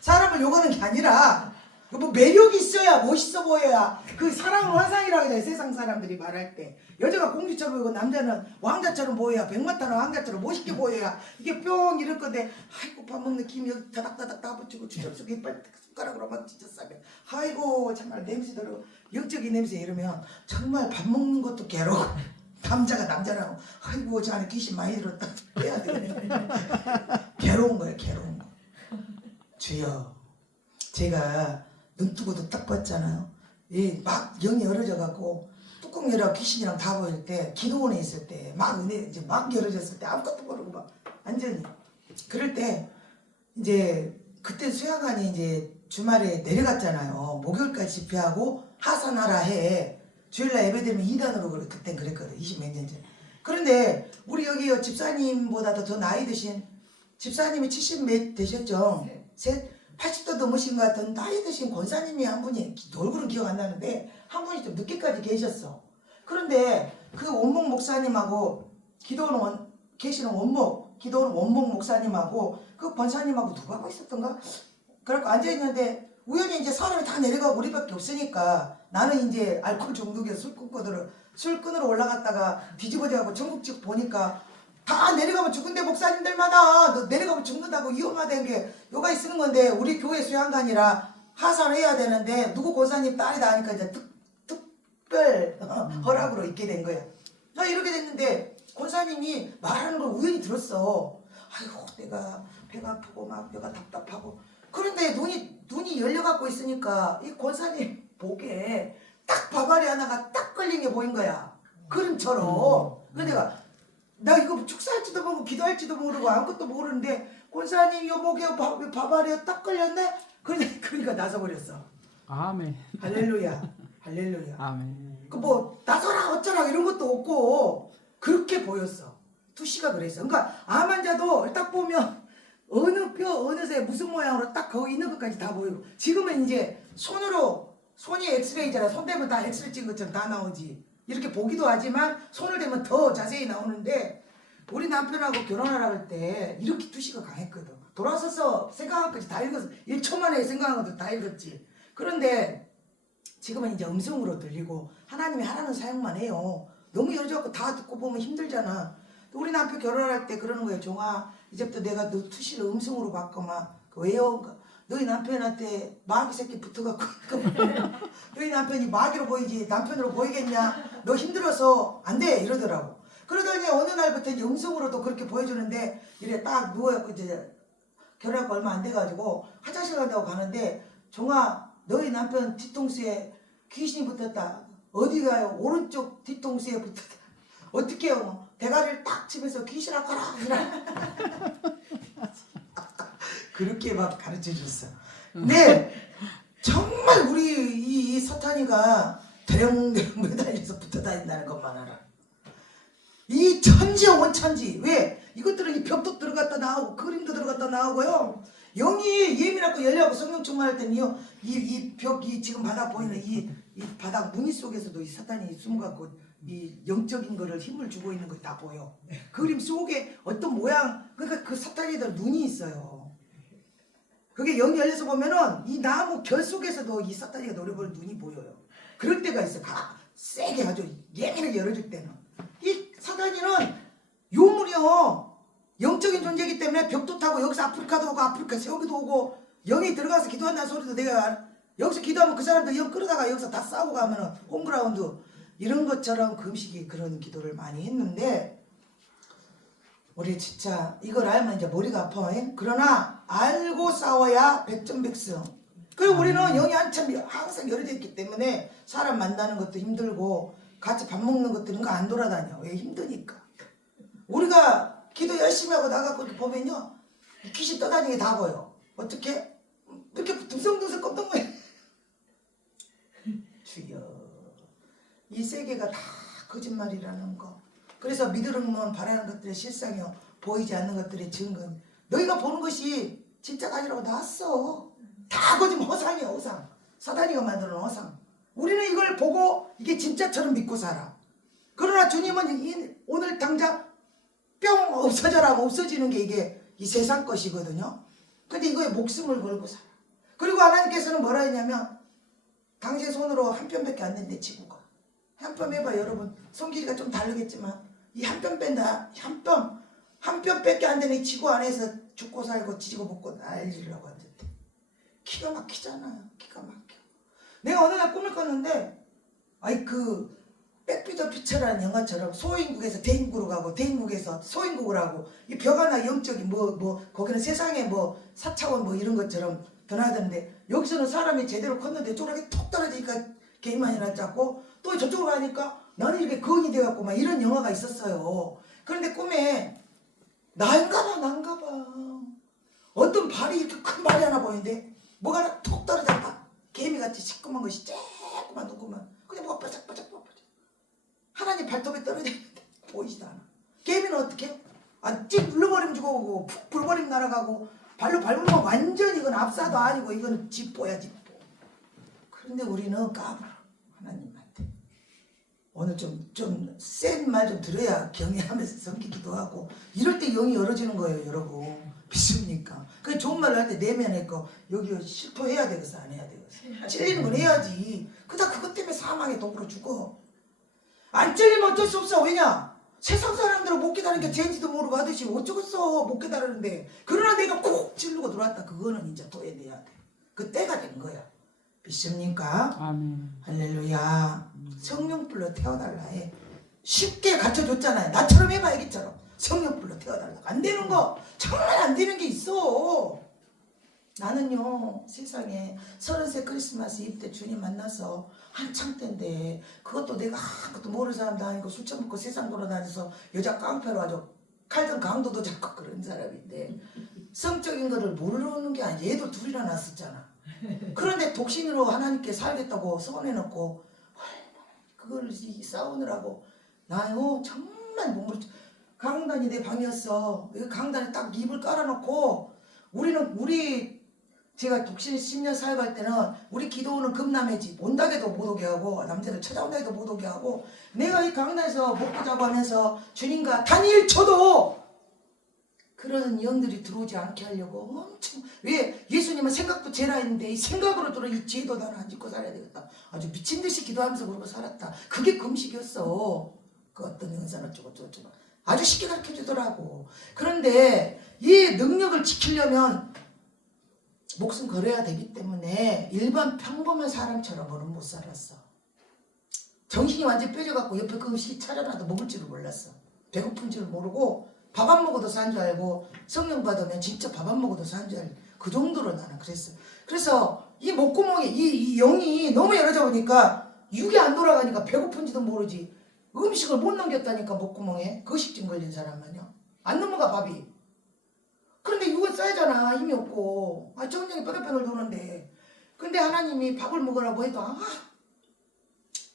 사람을 욕하는 게 아니라 뭐 매력이 있어야 멋있어 보여야 그 사랑은 화상이라고 해요. 세상 사람들이 말할 때 여자가 공주처럼 보이고 남자는 왕자처럼 보여야 백마탄 왕자처럼 멋있게 보여야 이게 뿅 이럴 건데 아이고 밥 먹는 김 여기 다닥다닥 다 붙이고 주접스럽게 이빨 손가락으로 막 찢어 싸면 아이고 정말 냄새 들어 영적인 냄새 이러면 정말 밥 먹는 것도 괴로워. 남자가 남자라고 아이고 저 안에 귀신 많이 들었다 빼야 되네. 괴로운 거예요. 괴로운 거. 주여 제가 눈 뜨고도 딱 봤잖아요. 막 영이 열어져 갖고 뚜껑 열어 귀신이랑 다 보일 때 기도원에 있을 때 막 은혜 이제 막 열어졌을 때 아무것도 모르고 막 완전히 그럴 때 이제 그때 수양관이 이제 주말에 내려갔잖아요. 목요일까지 집회하고 하산하라 해. 주일날 예배드리면 2단으로 그래. 그땐 그랬거든. 20몇 년 전에. 그런데 우리 여기 집사님보다도 더 나이 드신 집사님이 70 몇 되셨죠? 셋 80도 넘으신 것 같은 나이 드신 권사님이 한 분이 얼굴은 기억 안 나는데 한 분이 좀 늦게까지 계셨어. 그런데 그 원목 목사님하고 계시는 원목 기도원 원목 목사님하고 그 권사님하고 누가 하고 있었던가? 그래갖고 앉아있는데 우연히 이제 사람이 다 내려가고 우리밖에 없으니까 나는 이제 알코올 중독에 술 끊으러 올라갔다가 뒤집어져갖고 전국집 보니까 다 내려가면 죽은데 목사님들마다 너 내려가면 죽는다고 위험하다는 게 요가 쓰는 건데 우리 교회 수양관이라 하산해야 되는데 누구 권사님 딸이다 하니까 이제 특별 허락으로 있게 된 거야. 나 이렇게 됐는데 권사님이 말하는 걸 우연히 들었어. 아이고 내가 배가 아프고 막 뼈가 답답하고 그런데 눈이 열려갖고 있으니까 이 권사님 목에 딱 바바리 하나가 딱 걸린 게 보인 거야. 그림처럼. 그래서 내가 나 이거 축사할지도 모르고 기도할지도 모르고 아무것도 모르는데 권사님 요 목에 바바리가 딱 걸렸네? 그러니까 나서버렸어. 아멘. 할렐루야. 할렐루야. 아멘. 그 뭐 나서라 어쩌라 이런 것도 없고 그렇게 보였어. 투시가 그랬어. 그러니까 암 환자도 딱 보면 어느 뼈 어느 새 무슨 모양으로 딱 거기 있는 것까지 다 보이고 지금은 이제 손이 엑스레이잖아. 손 대면 다 엑스레이 찍은 것처럼 다 나오지. 이렇게 보기도 하지만 손을 대면 더 자세히 나오는데 우리 남편하고 결혼하라고 할 때 이렇게 투시가 강했거든. 돌아서서 생각한 것까지 다 읽었어. 1초 만에 생각한 것도 다 읽었지. 그런데 지금은 이제 음성으로 들리고 하나님이 하라는 사역만 해요. 너무 여자고 다 듣고 보면 힘들잖아. 우리 남편 결혼할 때 그러는 거예요. 종아 이제부터 내가 너 투시를 음성으로 바꿔마. 왜요? 너희 남편한테 마귀 새끼 붙어갖고 너희 남편이 마귀로 보이지 남편으로 보이겠냐? 너 힘들어서 안 돼 이러더라고. 그러더니 어느 날부터 이제 음성으로도 그렇게 보여주는데 이래 딱 누워갖고 이제 결혼하고 얼마 안 돼가지고 화장실 간다고 가는데 종아 너희 남편 뒤통수에 귀신이 붙었다. 어디 가요? 오른쪽 뒤통수에 붙었다. 어떻게 해요? 대가리를 딱 치면서 귀신아 가라. 그렇게 막 가르쳐줬어. 근데 정말 우리 이 사탄이가 대령대령 매달려서 붙어다닌다는 것만 알아. 이 천지원천지. 왜? 이것들은 이 벽도 들어갔다 나오고 그림도 들어갔다 나오고요. 영이 예민하고 열려갖고 성령 충만할 때는요. 이 벽이 지금 바닥 보이는 이 바닥 무늬 속에서도 이 사탄이 숨어갖고 이 영적인 거를 힘을 주고 있는 거 다 보여. 그림 속에 어떤 모양 그러니까 그 사탄이들 눈이 있어요. 그게 영이 열려서 보면은 이 나무 결 속에서도 이 사탄이가 노려보는 눈이 보여요. 그럴 때가 있어. 세게 아주 예민하게 열어줄 때는. 이 사탄이는 요물이요. 영적인 존재이기 때문에 벽도 타고 여기서 아프리카도 오고 아프리카 세우기도 오고 영이 들어가서 기도한다는 소리도 내가 여기서 기도하면 그 사람들 영 끌어다가 여기서 다 싸우고 가면은 홈그라운드 이런 것처럼 금식이 그런 기도를 많이 했는데 우리 진짜 이걸 알면 이제 머리가 아파. 그러나 알고 싸워야 백전백승. 그리고 우리는 영이 한참 항상 열어져 있기 때문에 사람 만나는 것도 힘들고 같이 밥 먹는 것도 이런 거 안 돌아다녀. 왜? 힘드니까. 우리가 기도 열심히 하고 나가고 이렇게 보면요 귀신 떠다니는 게 다 보여. 어떻게? 이렇게 둥성둥성 깜짝 놀래. 주여 이 세계가 다 거짓말이라는 거. 그래서 믿으면 바라는 것들의 실상이요 보이지 않는 것들의 증거. 너희가 보는 것이 진짜가 아니라고 나왔어. 다 거짓말 허상이야 허상. 사단이가 만드는 허상. 우리는 이걸 보고 이게 진짜처럼 믿고 살아. 그러나 주님은 오늘 당장 뿅 없어져라 없어지는 게 이게 이 세상 것이거든요. 근데 이거에 목숨을 걸고 살아. 그리고 하나님께서는 뭐라 했냐면 당신 손으로 한 편밖에 안 된대 지구가. 한 편 해봐 여러분. 손 길이가 좀 다르겠지만 이 한 편 뺀다. 한 편밖에 안 되는 이 지구 안에서 죽고 살고 지지고 볶고 난리라고 앉았대. 기가 막히잖아요. 기가 막혀. 내가 어느 날 꿈을 꿨는데 아이 그 백비더 피처라는 영화처럼 소인국에서 대인국으로 가고 대인국에서 소인국으로 하고 이 벽 하나 영적인 뭐 거기는 세상에 뭐 4차원 뭐 이런 것처럼 변하던데 여기서는 사람이 제대로 컸는데 쪼그랗게 톡 떨어지니까 개인만이 났자고 또 저쪽으로 가니까 나는 이렇게 거인이 돼갖고 막 이런 영화가 있었어요. 그런데 꿈에 난가 봐. 어떤 발이 이렇게 큰 발이 하나 보이는데 뭐가 하나 톡 떨어졌다. 개미같이 시꺼먼 것이 쬐끄만 누구만 그냥 뭐가 바짝바짝 하나님 발톱에 떨어져 있는데 보이지도 않아. 개미는 어떻게? 찍 눌러버리면 죽어오고 푹 불어버리면 날아가고 발로 밟으면 완전 이건 압사도 아니고 이건 지포야 지포. 그런데 우리는 까불어 하나님한테. 오늘 좀 센 말 좀 들어야 경외하면서 섬기기도 하고 이럴 때 영이 열어지는 거예요 여러분. 믿습니까? 그 좋은 말을 할 때 내면에 거 여기 실토해야 되겠어 안 해야 되겠어? 찔리는 건 해야지. 그다 그것 때문에 사망의 도구로 죽어. 안 찔리면 어쩔 수 없어. 왜냐? 세상 사람들은 못 깨달은 게 죄인지도 모르고 하듯이 어쩌겠어 못 깨달았는데 그러나 내가 콕 찌르고 들어왔다. 그거는 이제 도해내야 돼. 그 때가 된 거야. 믿습니까? 아멘. 할렐루야. 성령불로 태워달라 해. 쉽게 갖춰줬잖아요. 나처럼 해봐 얘기처럼. 성령불로 태워달라. 안 되는 거 정말 안 되는 게 있어. 나는요 세상에 30세 크리스마스 입 때 주님 만나서 한참 때인데 그것도 내가 아무것도 모르는 사람도 아니고 술 처먹고 세상 돌아다녀서 여자 깡패로 아주 칼든 강도도 잡고 그런 사람인데 성적인 거를 모르는 게 아니야. 얘도 둘이나 낳았었잖아. 그런데 독신으로 하나님께 살겠다고 서원해놓고 그걸 싸우느라고 나요 정말 몸을 강단이 내 방이었어. 그 강단에 딱 이불 깔아놓고 제가 독신 10년 살고 할 때는 우리 기도원은 금남의 집 온다게도 못 오게 하고 남자들 찾아온다게도 못 오게 하고 내가 이 강단에서 먹고 자고 하면서 주님과 단일 쳐도 그런 영들이 들어오지 않게 하려고 엄청 왜 예수님은 생각도 죄라 했는데 이 생각으로 들어 이 죄도 나는 안 짓고 살아야 되겠다. 아주 미친 듯이 기도하면서 그러고 살았다. 그게 금식이었어. 그 어떤 은사는 어쩌고 아주 쉽게 가르쳐 주더라고. 그런데 이 능력을 지키려면 목숨 걸어야 되기 때문에 일반 평범한 사람처럼은 못 살았어. 정신이 완전 뼈져갖고 옆에 그 음식 차려놔도 먹을 줄을 몰랐어. 배고픈 줄 모르고 밥 안 먹어도 산 줄 알고 성령 받으면 진짜 밥 안 먹어도 산 줄 알고 그 정도로 나는 그랬어. 그래서 이 목구멍에 이 영이 너무 열어져 보니까 육이 안 돌아가니까 배고픈지도 모르지. 음식을 못 넘겼다니까 목구멍에 거식증 걸린 사람은요. 안 넘어가 밥이. 그런데 육은 쌓이잖아. 힘이 없고 정령이 뼈들뼈들 도는데 근데 하나님이 밥을 먹으라고 해도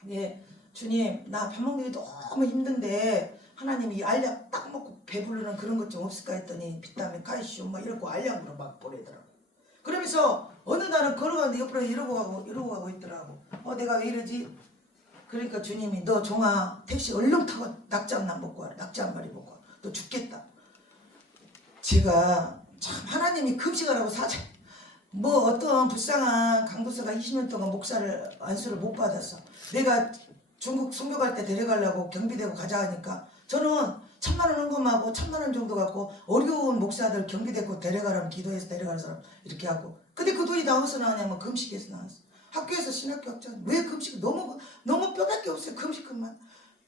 예, 주님 나 밥 먹는 게 너무 힘든데 하나님이 알약 딱 먹고 배부르는 그런 것 좀 없을까 했더니 비타민 칼슘 막 이러고 알약으로 막 보내더라고. 그러면서 어느 날은 걸어가는데 옆으로 이러고 가고 있더라고. 내가 왜 이러지? 그러니까 주님이 너 종아 택시 얼른 타고 낙지 한 먹고 와라. 낙지 한 마리 먹고 와라. 너 죽겠다. 제가 참 하나님이 금식하라고 뭐 어떤 불쌍한 강도사가 20년 동안 목사를 안수를 못 받았어. 내가 중국 선교 갈 때 데려가려고 경비대고 가자 하니까 저는 1,000만 원 헌금하고 1,000만 원 정도 갖고 어려운 목사들 경비대고 데려가라면 기도해서 데려가는 사람 이렇게 하고 근데 그 돈이 나와서 나왔냐면 금식에서 나왔어. 학교에서 신학교 학자 왜 금식 너무 뼈밖에 없어요. 금식만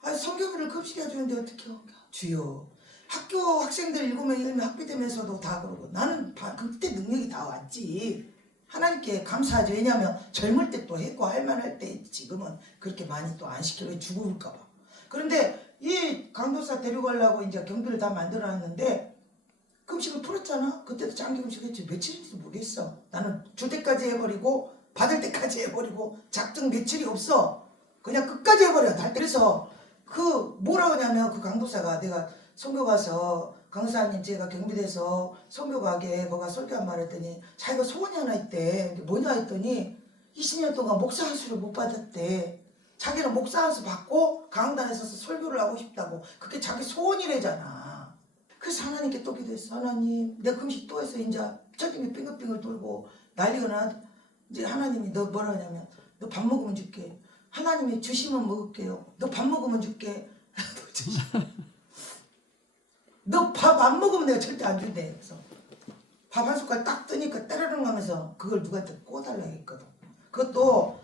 성교비를 금식해 주는데 어떻게 해요? 주여 학교 학생들 7명 8명 학비 되면서도 다 그러고 나는 그때 능력이 다 왔지. 하나님께 감사하지. 왜냐하면 젊을 때 또 했고 할만할 때 지금은 그렇게 많이 또 안 시키려 죽을까 봐. 그런데 이 강도사 데려가려고 이제 경비를 다 만들어놨는데 금식을 풀었잖아. 그때도 장기 금식했지. 며칠인지도 모르겠어. 나는 줄 때까지 해버리고 받을 때까지 해버리고 작정 며칠이 없어. 그냥 끝까지 해버려. 그래서 뭐라고 하냐면 그 강도사가 내가 선교 가서 강사님 제가 경비돼서 선교 가게 거가 설교한 말 했더니 자기가 소원이 하나 있대. 뭐냐 했더니 20년 동안 목사 한수를 못 받았대. 자기는 목사 한수 받고 강단에 서서 설교를 하고 싶다고. 그게 자기 소원이래잖아. 그래서 하나님께 또 기도했어. 하나님 내가 금식 또 해서 이제 첫님이 빙글빙글 돌고 난리가 나. 이제 하나님이 너 뭐라 하냐면 너 밥 먹으면 줄게. 하나님이 주시면 먹을게요. 너 밥 먹으면 줄게. 너 밥 안 먹으면 내가 절대 안 준대. 그래서 밥 한 숟갈 딱 뜨니까 때려는 가면서 그걸 누구한테 꿔달라고 했거든. 그것도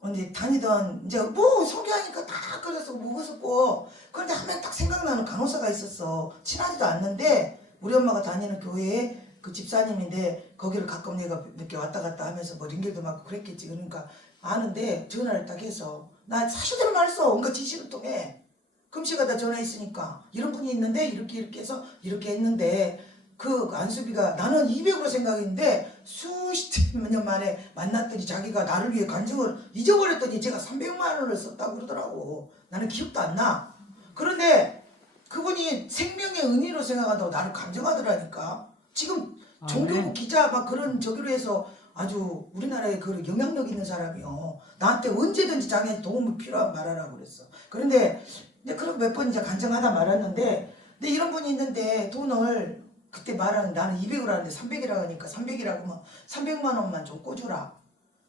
언제 다니던 이제 뭐 소개하니까 다 끓여서 먹었었고 그런데 한 명 딱 생각나는 간호사가 있었어. 친하지도 않는데 우리 엄마가 다니는 교회에 그 집사님인데 거기를 가끔 내가 이렇게 왔다 갔다 하면서 뭐 링겔도 맞고 그랬겠지. 그러니까 아는데 전화를 딱 해서 나 사실대로 말했어. 온갖 지시를 통해 금식하다 전화했으니까 이런 분이 있는데 이렇게 해서 이렇게 했는데 그 안수비가 나는 200으로 생각했는데 수십 년 만에 만났더니 자기가 나를 위해 간증을 잊어버렸더니 제가 300만 원을 썼다고 그러더라고. 나는 기억도 안 나. 그런데 그분이 생명의 은혜로 생각한다고 나를 간증하더라니까. 지금 종교부 기자 막 그런 저기로 해서 아주 우리나라에 그 영향력 있는 사람이요. 나한테 언제든지 자기한테 도움이 필요한 말하라고 그랬어. 그런데 그렇게 몇 번 이제 간증하다 말았는데 근데 이런 분이 있는데 돈을 그때 말하는 나는 200으로 하는데 300이라고 하니까 300이라고 하면 300만 원만 좀 꿔주라.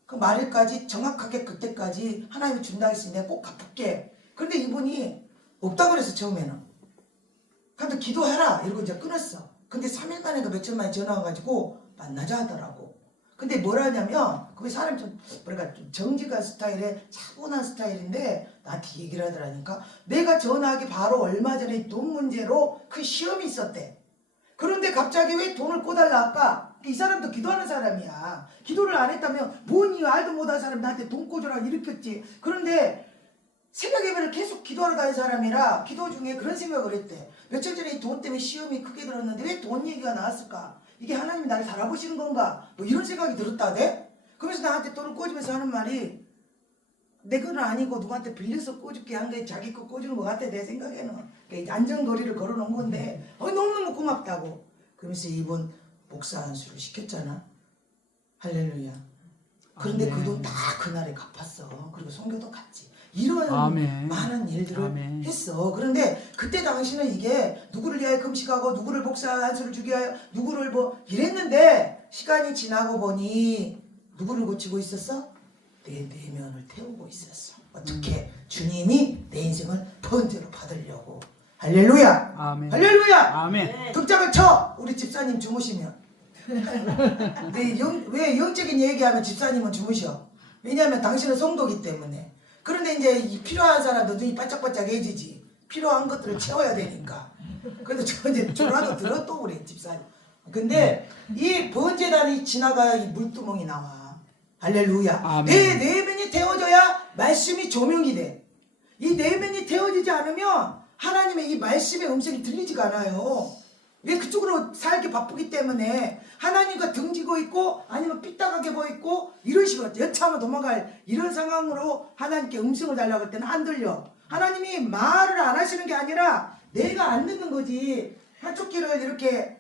그 말일까지 정확하게 그때까지 하나님이 준다 했으니 내가 꼭 갚을게. 그런데 이분이 없다고 그랬어 처음에는. 근데 기도해라 이러고 이제 끊었어. 근데 3일 만에 그 며칠 만에 전화 와가지고 만나자 하더라고. 근데 뭘 하냐면 그 사람 좀 뭐랄까 좀 정직한 스타일의 차분한 스타일인데 나한테 얘기를 하더라니까. 내가 전화하기 바로 얼마 전에 돈 문제로 그 시험이 있었대. 그런데 갑자기 왜 돈을 꿔달라 할까? 이 사람도 기도하는 사람이야. 기도를 안 했다면 뭔 알도 못한 사람이 나한테 돈 꿔주라 일으켰지. 그런데 새벽 예배를 계속 기도하러 다니는 사람이라 기도 중에 그런 생각을 했대. 며칠 전에 이 돈 때문에 시험이 크게 들었는데 왜 돈 얘기가 나왔을까? 이게 하나님이 나를 알아보시는 건가? 뭐 이런 생각이 들었다대? 그러면서 나한테 돈을 꿔주면서 하는 말이 내 거는 아니고 누구한테 빌려서 꿔줄게 한 게 자기 거 꿔주는 것 같아 내 생각에는. 안전거리를 걸어놓은 건데 너무너무 고맙다고. 그러면서 이분 목사 안수를 시켰잖아. 할렐루야. 그런데 그 돈 다 그날에 갚았어. 그리고 선교도 갔지. 이런 아멘. 많은 일들을 아멘. 했어. 그런데 그때 당시는 이게 누구를 위하여 금식하고 누구를 목사 안수를 주기 위하여 누구를 뭐 이랬는데 시간이 지나고 보니 누구를 고치고 있었어? 내 내면을 태우고 있었어. 어떻게? 주님이 내 인생을 번제로 받으려고. 할렐루야. 아멘. 할렐루야. 아멘. 등짝을 쳐. 우리 집사님 주무시면. 왜 영적인 얘기하면 집사님은 주무셔? 왜냐하면 당신은 성도기 때문에. 그런데 이제 이 필요한 사람도 눈이 반짝반짝해지지. 필요한 것들을 채워야 되니까. 그래도 저 이제 전화도 들었또 우리 집사님. 근데 이 번제단이 지나가야 이 물두멍이 나와. 할렐루야. 아멘. 내 내면이 태워져야 말씀이 조명이 돼. 이 내면이 태워지지 않으면 하나님의 이 말씀의 음성이 들리지가 않아요. 왜? 그쪽으로 살기 바쁘기 때문에 하나님과 등지고 있고 아니면 삐딱하게 보이고 이런 식으로 여차하면 도망갈 이런 상황으로 하나님께 음성을 달라고 할 때는 안 들려. 하나님이 말을 안 하시는 게 아니라 내가 안 듣는 거지. 한쪽 귀를 이렇게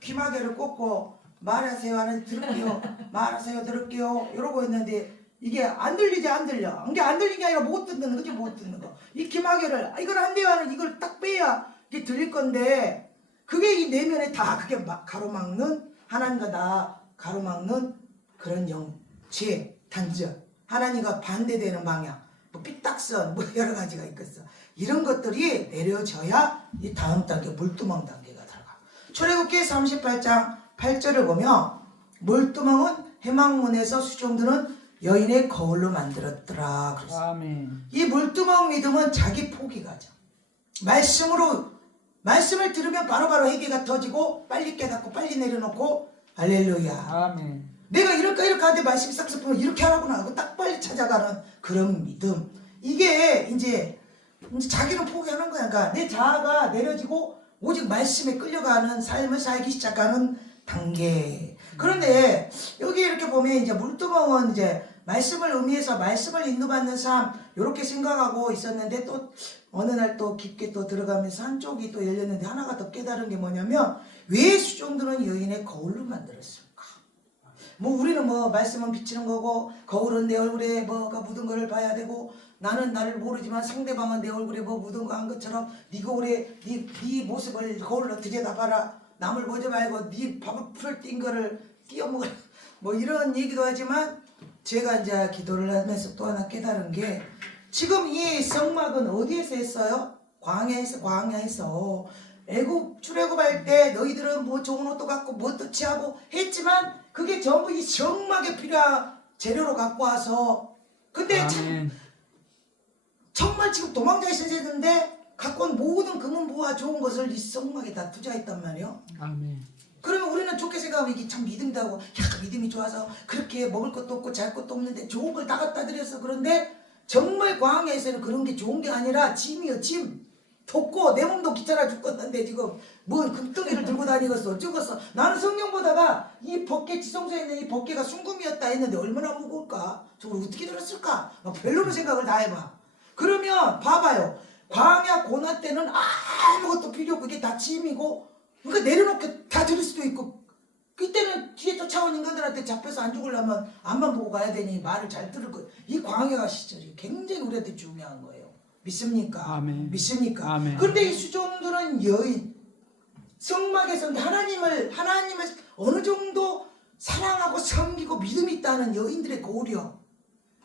귀마개를 꽂고 말하세요 하나님 들을게요. 말하세요 들을게요 이러고 있는데 이게 안 들리지 안 들려. 이게 안 들리는 게 아니라 못 듣는 거지 못 듣는 거. 이 귀마개를 이걸 안 돼요 하는 이걸 딱 빼야 이게 들릴 건데 그게 이 내면에 다 그게 가로막는 하나님과 나 가로막는 그런 영체 단절 하나님과 반대되는 방향 뭐 삐딱선 뭐 여러 가지가 있겠어. 이런 것들이 내려져야 이 다음 단계 물두멍 단계가 들어가. 출애굽기 38장 8절을 보면 물두멍은 해망문에서 수종드는 여인의 거울로 만들었더라. 그랬어. 아멘. 이 물두멍 믿음은 자기 포기가죠. 말씀을 들으면 바로바로 회개가 터지고 빨리 깨닫고 빨리 내려놓고 할렐루야. 아멘. 내가 이럴까 하는데 말씀이 싹싹 보면 이렇게 하라구나 하고 딱 빨리 찾아가는 그런 믿음. 이게 이제 자기는 포기하는 거야. 그러니까 내 자아가 내려지고 오직 말씀에 끌려가는 삶을 살기 시작하는 단계. 그런데 여기 이렇게 보면 이제 물두멍은 이제 말씀을 의미해서 말씀을 인도받는 삶 이렇게 생각하고 있었는데 또 어느 날 또 깊게 또 들어가면서 한쪽이 또 열렸는데 하나가 더 깨달은 게 뭐냐면 왜 수종드는 여인의 거울로 만들었을까? 뭐 우리는 뭐 말씀은 비치는 거고 거울은 내 얼굴에 뭐가 묻은 거를 봐야 되고 나는 나를 모르지만 상대방은 내 얼굴에 뭐 묻은 거 한 것처럼 네 거울에 네 모습을 거울로 들여다봐라. 남을 보지 말고 네 밥을 풀 띈 거를 띄어먹으라. 뭐 이런 얘기도 하지만 제가 이제 기도를 하면서 또 하나 깨달은 게 지금 이 성막은 어디에서 했어요? 광야에서 애굽 출애굽할 때 너희들은 뭐 좋은 옷도 갖고 뭣도 취하고 했지만 그게 전부 이 성막에 필요한 재료로 갖고 와서 근데 아멘. 정말 지금 도망자 있었는데 갖고 온 모든 금은보화 좋은 것을 이 성막에 다 투자했단 말이요. 아멘. 그러면 우리는 좋게 생각하면 이게 참 믿음도 하고 야 믿음이 좋아서 그렇게 먹을 것도 없고 잘 것도 없는데 좋은 걸 다 갖다 드렸어. 그런데 정말 광야에서는 그런 게 좋은 게 아니라 짐이요 짐. 덥고 내 몸도 귀찮아 죽겠는데 지금 뭔 금덩이를 들고 다니겠어 어쩌겠어. 나는 성경 보다가 이 법궤 지성소에 있는 이 법궤가 순금이었다 했는데 얼마나 무거울까. 저걸 어떻게 들었을까. 막 별로는 생각을 다 해봐. 그러면 봐봐요. 광야 고난 때는 아무것도 필요 없고 이게 다 짐이고 그러니까 내려놓게 다 들을 수도 있고 그때는 뒤에 쫓아온 인간들한테 잡혀서 안 죽으려면 앞만 보고 가야 되니 말을 잘 들을 거예요. 이 광야 시절이 굉장히 우리한테 중요한 거예요. 믿습니까? 아멘. 믿습니까? 아멘. 그런데 이 수종들은 여인 성막에서 하나님을 어느 정도 사랑하고 섬기고 믿음이 있다는 여인들의 거울이요.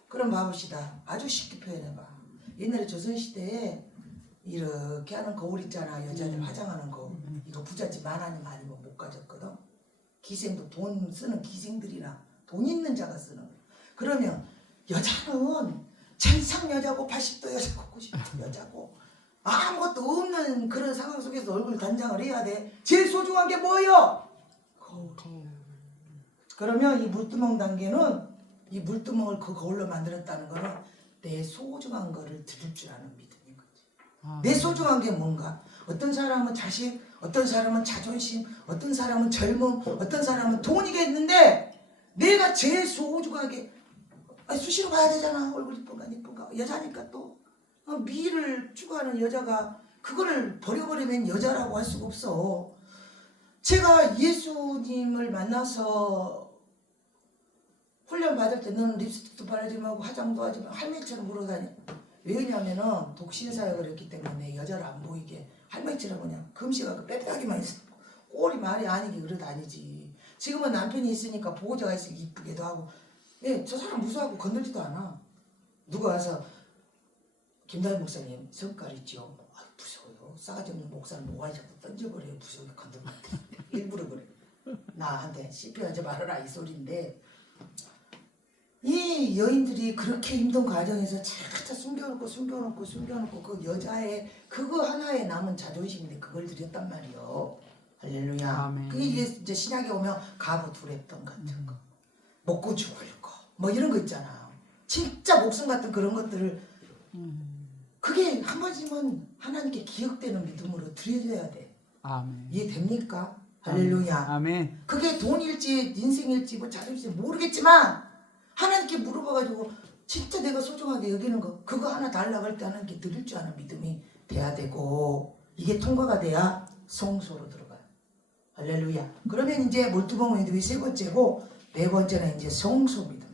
그럼 봐봅시다. 아주 쉽게 표현해봐. 옛날에 조선시대에 이렇게 하는 거울 있잖아. 여자들 화장하는 거. 이거 부잣집 하나님 아니면 못 가졌거든. 기생도 돈 쓰는 기생들이나 돈 있는 자가 쓰는 거. 그러면 여자는 천상 여자고 80도 여자고 90도 여자고 아무것도 없는 그런 상황 속에서 얼굴 단장을 해야 돼. 제일 소중한 게 뭐예요? 거울. 그러면 이 물두멍 단계는 이 물두멍을 그 거울로 만들었다는 거는 내 소중한 거를 드릴 줄 아는 믿음인 거지. 내 소중한 게 뭔가? 어떤 사람은 자식, 어떤 사람은 자존심, 어떤 사람은 젊음, 어떤 사람은 돈이겠는데 내가 제일 소중하게 수시로 봐야 되잖아. 얼굴 이쁜가 이쁜가. 여자니까 또 미를 추구하는 여자가 그거를 버려버리면 여자라고 할 수가 없어. 제가 예수님을 만나서 훈련 받을 때 너는 립스틱도 바르지 말고 화장도 하지 말고 할머니처럼 물어다녀. 왜냐면은 독신사역을 했기 때문에 여자를 안 보이게 할머니처럼 그냥 금시가 빼빼하기만 있어. 꼴이 말이 아니게 그러다니지. 지금은 남편이 있으니까 보호자가 있으니까 이쁘게도 하고. 예, 저 사람 무서워하고 건들지도 않아. 누가 와서 김다희 목사님 성깔 있죠? 아, 무서워요. 싸가지 없는 목사는 모가지 잡고 던져버려요. 무서워요. 건들면 안 돼. 일부러 그래. 나한테 씹혀하지 말아라 이 소리인데 이 여인들이 그렇게 힘든 과정에서 차차 숨겨놓고 그 여자의 그거 하나에 남은 자존심인데 그걸 드렸단 말이요. 할렐루야. 아멘. 그게 이제 신약에 오면 가부 두랩돈 같은 거, 먹고 죽을 거, 뭐 이런 거 있잖아요. 진짜 목숨 같은 그런 것들을 그게 한 번쯤은 하나님께 기억되는 믿음으로 드려줘야 돼. 아멘. 이해됩니까? 할렐루야. 아멘. 그게 돈일지 인생일지 뭐 자존심일지 모르겠지만 하나님께 물어봐가지고 진짜 내가 소중하게 여기는 거 그거 하나 달라고 할 때 하나님께 드릴 줄 아는 믿음이 돼야 되고 이게 통과가 돼야 성소로 들어가요. 할렐루야. 그러면 이제 물두멍 믿음이 세 번째고 네 번째는 이제 성소 믿음.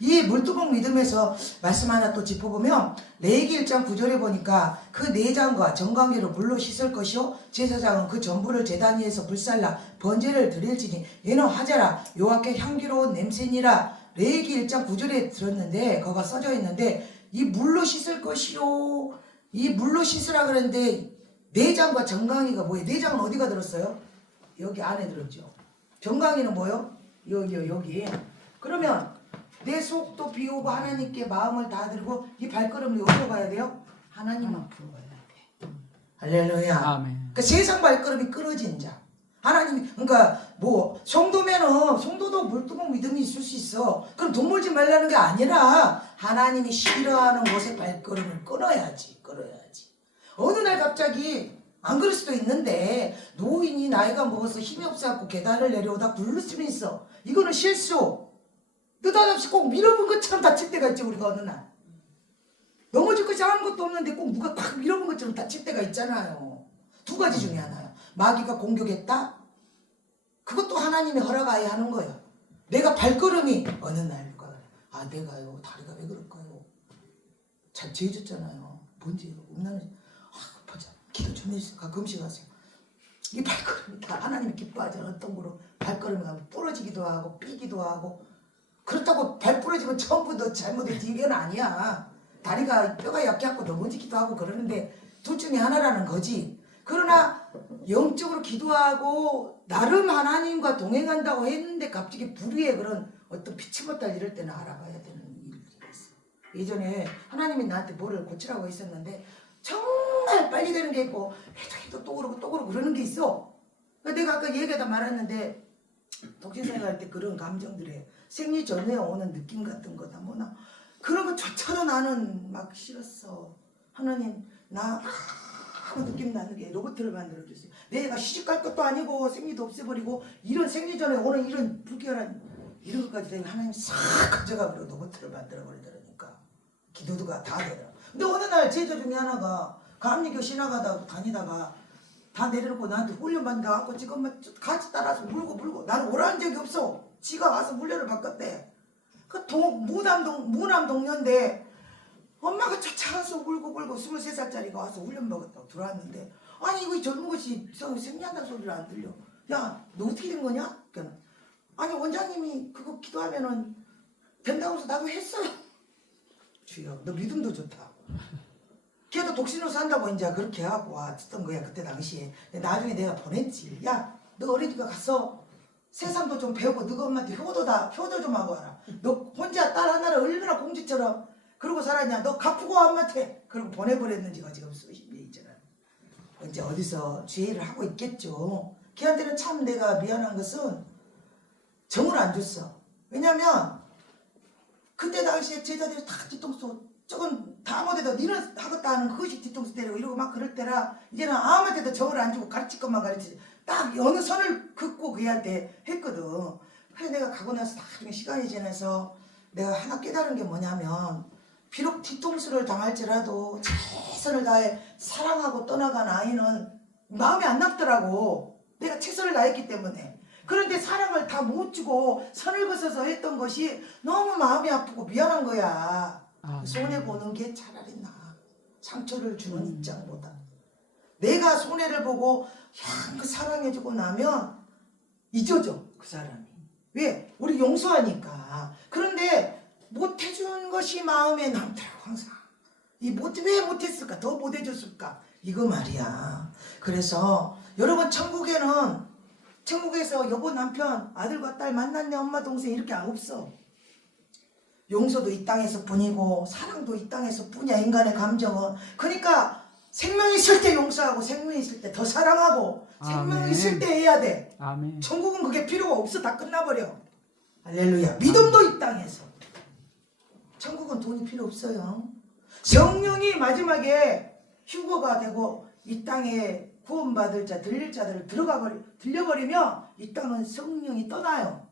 이 물두멍 믿음에서 말씀 하나 또 짚어보면 레위기 1장 9절에 보니까 그 내장과 정강기로 물로 씻을 것이요 제사장은 그 전부를 제단 위에서 불살라 번제를 드릴지니 얘는 하자라 여호와께 향기로운 냄새니라. 레위기 1장 9절에 들었는데 거기가 써져 있는데 이 물로 씻을 것이요 이 물로 씻으라 그랬는데 내장과 정강이가 뭐예요? 내장은 어디가 들었어요? 여기 안에 들었죠. 정강이는 뭐요? 여기. 그러면 내 속도 비우고 하나님께 마음을 다 들고 이 발걸음을 어디로 가야 돼요? 하나님 앞으로 가야 돼. 할렐루야. 아멘. 그러니까 세상 발걸음이 끊어진 자. 하나님이 그러니까 뭐 성도면은 성도도 물두멍 믿음이 있을 수 있어. 그럼 돈 벌지 말라는 게 아니라 하나님이 싫어하는 곳에 발걸음을 끊어야지. 어느 날 갑자기 안 그럴 수도 있는데 노인이 나이가 먹어서 힘이 없어갖고 계단을 내려오다 굴릴 수는 있어. 이거는 실수. 느닷없이 꼭 밀어본 것처럼 다칠 때가 있죠. 우리가 어느 날 넘어질 것이 아무것도 없는데 꼭 누가 팍 밀어본 것처럼 다칠 때가 있잖아요. 두 가지 중에 하나요. 마귀가 공격했다. 그것도 하나님이 허락하여 하는 거예요. 내가 발걸음이 어느 날 누가 그래. 아 내가요 다리가 왜 그럴까요? 잘 죄졌잖아요. 뭔지 없나는 보자. 기도 좀 해주세요. 가끔씩 하세요. 이 발걸음이 다 하나님이 기뻐하지 않은 어떤 거로 발걸음이 가면 부러지기도 하고 삐기도 하고 그렇다고 발 부러지면 전부 너 잘못된 건 아니야. 다리가 뼈가 약해갖고 넘어지기도 하고 그러는데 둘 중에 하나라는 거지. 그러나 영적으로 기도하고 나름 하나님과 동행한다고 했는데 갑자기 불의의 그런 어떤 피치못할 이럴 때는 알아봐야 되는 일이 있어. 예전에 하나님이 나한테 뭐를 고치라고 했었는데 정말 빨리 되는 게 있고 해도 또 그러고 그러는 게 있어. 내가 아까 얘기하다 말았는데 독신생활 할 때 그런 감정들에 생리 전에 오는 느낌 같은 거다 뭐나 그런 거조차도 나는 막 싫었어. 하나님 나 아무 느낌 나는 게 로봇을 만들어 주세요. 내가 시집갈 것도 아니고 생리도 없애버리고 이런 생리 전에 오는 이런 불결한 이런 것까지 되면 하나님 싹 가져가버려 로봇을 만들어 버리더라니까. 기도가 다 되더라. 근데 어느 날 제자 중에 하나가 감리교 지나가다 다니다가 다 내려놓고 나한테 훈련 받는다 갖고 지금 같이 따라서 물고 나는 오라는 적이 없어. 지가 와서 훈련을 받겠대. 그 무남 동료인데 엄마가 쫓아가서 울고 23살짜리가 와서 훈련 먹었다고 들어왔는데 아니 이거 젊은 것이 생리한다는 소리를 안 들려. 야 너 어떻게 된 거냐? 그러니까 아니 원장님이 그거 기도하면은 된다고 해서 나도 했어요. 주여 너 믿음도 좋다. 걔도 독신으로 산다고 이제 그렇게 해갖고 왔던 거야 그때 당시에. 근데 나중에 내가 보냈지. 야, 너 어린이집에 가서 세상도 좀 배우고 너가 엄마한테 효도 좀 하고 와라. 너 혼자 딸 하나를 얼마나 공주처럼 그러고 살았냐. 너 갚고 와 엄마한테. 그러고 보내버렸는지가 지금 수십 년이 지나. 이제 어디서 죄를 하고 있겠죠. 걔한테는 참 내가 미안한 것은 정을 안 줬어. 왜냐면 그때 당시에 제자들이 다 뒤통수 저건 다 못해도 니는 하겠다 하는 그것이 뒤통수 때리고 이러고 막 그럴 때라 이제는 아무한테도 정을 안 주고 가르칠 것만 가르치지. 딱 어느 선을 긋고 그애한테 했거든. 그래서 내가 가고 나서 나중에 시간이 지나서 내가 하나 깨달은 게 뭐냐면 비록 뒤통수를 당할지라도 최선을 다해 사랑하고 떠나간 아이는 마음에 안 남더라고. 내가 최선을 다했기 때문에. 그런데 사랑을 다 못 주고 선을 그어서 했던 것이 너무 마음이 아프고 미안한 거야. 손해보는 게 차라리 나아. 상처를 주는 입장보다. 내가 손해를 보고 그 사랑해주고 나면 잊어져 그 사람이. 왜? 우리 용서하니까. 그런데 못해준 것이 마음에 남더라고 항상. 왜 못했을까? 더 못해줬을까? 이거 말이야. 그래서 여러분 천국에서 여보 남편 아들과 딸 만났네 엄마 동생 이렇게 없어. 용서도 이 땅에서 뿐이고 사랑도 이 땅에서 뿐이야. 인간의 감정은. 그러니까 생명이 있을 때 용서하고 생명이 있을 때 더 사랑하고 생명이 있을 때 해야 돼. 아멘. 천국은 그게 필요가 없어. 다 끝나버려. 할렐루야. 믿음도 이 땅에서. 천국은 돈이 필요 없어요. 성령이 마지막에 휴거가 되고 이 땅에 구원받을 자 들릴 자들을 들려버리면 이 땅은 성령이 떠나요.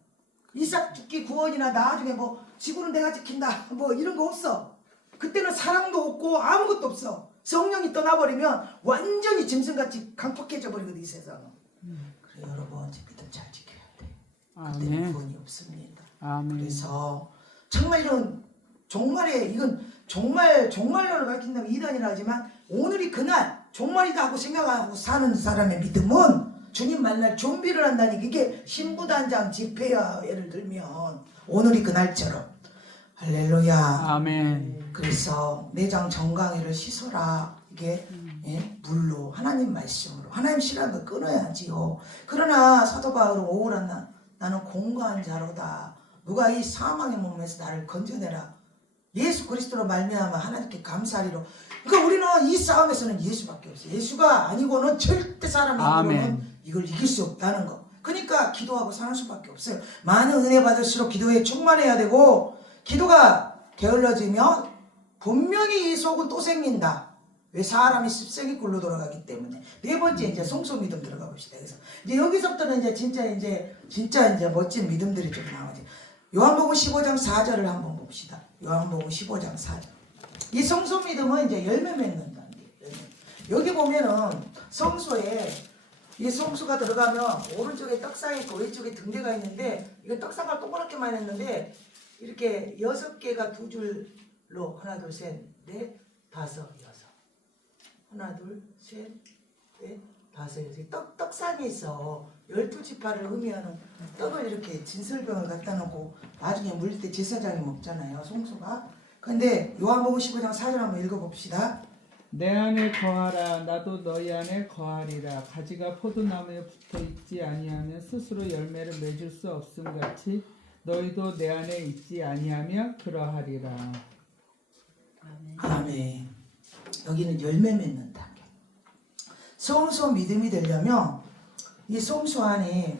이삭 죽기 구원이나 나중에 뭐 지구는 내가 지킨다 뭐 이런 거 없어. 그때는 사랑도 없고 아무것도 없어. 성령이 떠나버리면 완전히 짐승같이 강팍해져 버리거든 이 세상은. 그래 여러분 믿음 잘 지켜야 돼. 그때는 구원이 없습니다. 아멘. 그래서 정말 이런 이건 종말론을 가르친다면 이단이라 하지만 오늘이 그날 종말이다 하고 생각하고 사는 사람의 믿음은 주님 만날 준비를 한다니 이게 신부단장 집회야. 예를 들면 오늘이 그날처럼. 할렐루야. 아멘. 그래서 내장 정강이를 씻어라. 이게 물로 하나님 말씀으로 하나님 싫어하는 거 끊어야지요. 그러나 사도 바울은 오우라 나는 공고한 자로다. 누가 이 사망의 몸에서 나를 건져내라. 예수 그리스도로 말미암아 하나님께 감사하리로. 그러니까 우리는 이 싸움에서는 예수밖에 없어요. 예수가 아니고는 절대 사람이 아니고는 이걸 이길 수 없다는 거. 그러니까 기도하고 사는 수밖에 없어요. 많은 은혜 받을수록 기도에 충만해야 되고 기도가 게을러지면 분명히 이 속은 또 생긴다. 왜? 사람이 습생이 굴러 돌아가기 때문에. 네 번째 이제 성소 믿음 들어가 봅시다. 그래서 이제 여기서부터는 진짜 멋진 믿음들이 좀 나오지. 요한복음 15장 4절을 한번 봅시다. 요한복음 15장 4절. 이 성소 믿음은 이제 열매 맺는다는 게. 여기 보면은 성소에 이 성소가 들어가면 오른쪽에 떡상이 있고 왼쪽에 등대가 있는데 이거 떡상을 동그랗게만 했는데 이렇게 6개가 두 줄로 하나 둘 셋 넷 다섯 여섯 하나 둘 셋 넷 다섯 여섯 떡상이 있어. 12지파를 의미하는 떡을 이렇게 진설병을 갖다 놓고 나중에 물릴 때 제사장이 먹잖아요. 성소가. 근데 요한복음 15장 4절 한번 읽어봅시다. 내 안에 거하라 나도 너희 안에 거하리라. 가지가 포도나무에 붙어있지 아니하면 스스로 열매를 맺을 수 없음 같이 너희도 내 안에 있지 아니하면 그러하리라. 아멘. 아멘. 여기는 열매 맺는 단계. 성소 믿음이 되려면 이 성소 안에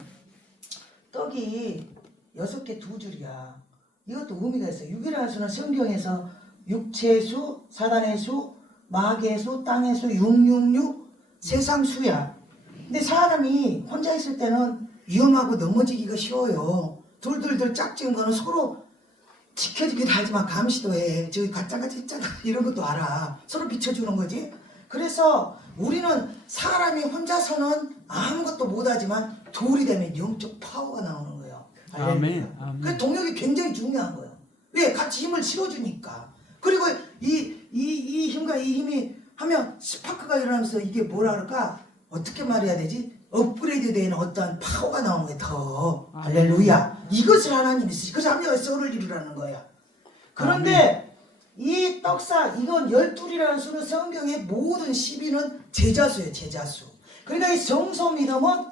떡이 6개 두 줄이야. 이것도 의미가 있어요. 6이라는 수는 성경에서 육체수, 사단의 수, 마귀의 수, 땅의 수, 666 세상 수야. 근데 사람이 혼자 있을 때는 위험하고 넘어지기가 쉬워요. 둘둘둘 짝지은 거는 서로 지켜주기도 하지만 감시도 해. 저기 가짜같이 있잖아. 이런 것도 알아. 서로 비춰주는 거지. 그래서 우리는 사람이 혼자서는 아무것도 못하지만 둘이 되면 영적 파워가 나오는 거예요. 아멘. 아멘. 그 동력이 굉장히 중요한 거예요. 왜? 같이 힘을 실어주니까. 그리고 이 힘과 이 힘이 하면 스파크가 일어나면서 이게 뭐라 그럴까? 어떻게 말해야 되지? 업그레이드 되는 어떤 파워가 나오는 거예요. 더. 할렐루야. 이것을 하나님이 쓰시. 그래서 합력의 썰을 이루라는 거야. 그런데 이 떡사 이건 12이라는 수는 성경의 모든 12는 제자수예요. 제자수. 그러니까 이 성소 믿음은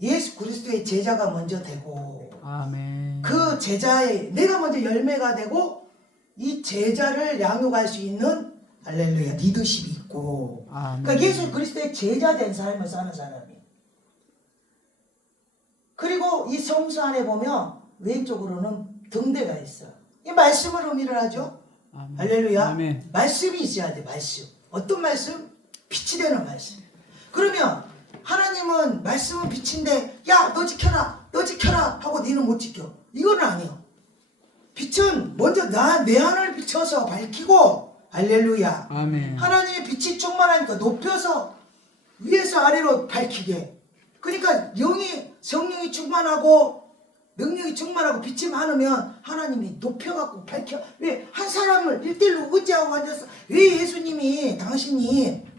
예수 그리스도의 제자가 먼저 되고 아멘. 그 제자의 내가 먼저 열매가 되고 이 제자를 양육할 수 있는 할렐루야 리더십이 있고 아멘. 그러니까 예수 그리스도의 제자 된 삶을 사는 사람이. 그리고 이 성수 안에 보면 왼쪽으로는 등대가 있어. 이 말씀을 의미를 하죠. 아멘. 할렐루야. 아멘. 말씀이 있어야 돼. 말씀. 어떤 말씀? 빛이 되는 말씀. 그러면 하나님은 말씀은 빛인데 야 너 지켜라 너 지켜라 하고 너는 못 지켜. 이건 아니요. 빛은 먼저 내 안을 비춰서 밝히고 할렐루야. 아멘. 하나님의 빛이 충만하니까 높여서 위에서 아래로 밝히게. 그러니까 성령이 충만하고 능력이 충만하고 빛이 많으면 하나님이 높여갖고 밝혀. 왜 한 사람을 1대1로 의지하고 앉아서 왜 예수님이 당신이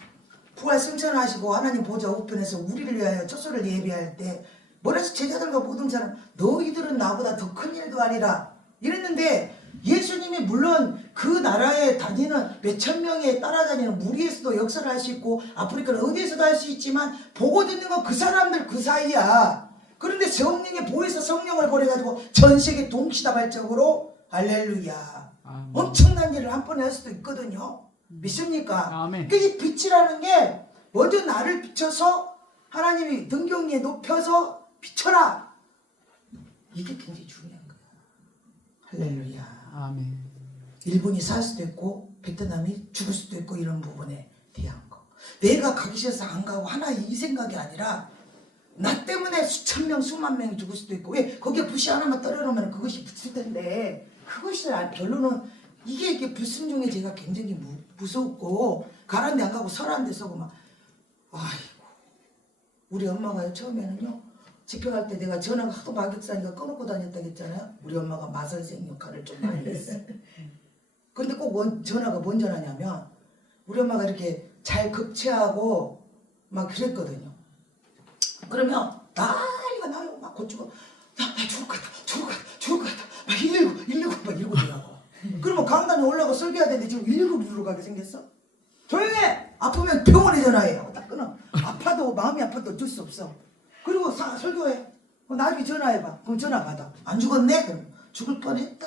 부활 승천하시고 하나님 보좌 우편에서 우리를 위하여 첫소를 예비할 때 뭐라서 제자들과 모든 사람 너희들은 나보다 더 큰 일도 아니라 이랬는데 예수님이 물론 그 나라에 다니는 몇천 명에 따라다니는 무리에서도 역사를 할 수 있고 아프리카 어디에서도 할 수 있지만 보고 듣는 건 그 사람들 그 사이야. 그런데 성령의 보혜사 성령을 보내가지고 전 세계 동시다발적으로 할렐루야 아멘. 엄청난 일을 한 번에 할 수도 있거든요. 믿습니까? 아멘. 그 이 빛이라는 게 먼저 나를 비춰서 하나님이 등경리에 높여서 비춰라. 이게 굉장히 중요한 거야. 할렐루야. 아멘. 일본이 살 수도 있고 베트남이 죽을 수도 있고 이런 부분에 대한 거. 내가 가기 싫어서 안 가고 하나의 이 생각이 아니라 나 때문에 수천 명 수만 명이 죽을 수도 있고 왜 거기에 불씨 하나만 떨어놓으면 그것이 붙을 텐데 그것이 별로는 이게 불순종의 제가 굉장히 무섭고 가라앉 데 안 가고 설한 데 서고 막 아이고 우리 엄마가요 처음에는요 집회갈 때 내가 전화가 하도 막역사니까 꺼놓고 다녔다고 했잖아요. 우리 엄마가 마선생 역할을 좀 많이 했어요. 근데 꼭 전화가 뭔 전화냐면 우리 엄마가 이렇게 잘 급체하고 막 그랬거든요. 그러면 난리가 나요. 막 고추고 나 죽을 것 같다 막 119 막 이러고 들어가고. 그러면 강단에 올라가 설교해야 되는데 지금 119 누르러 가게 생겼어? 조용해! 아프면 병원에 전화해 하고 딱 끊어. 아파도 마음이 아파도 어쩔 수 없어. 그리고 설교해. 나중에 전화해봐. 그럼 전화 받아. 안 죽었네? 그럼 죽을 뻔했다.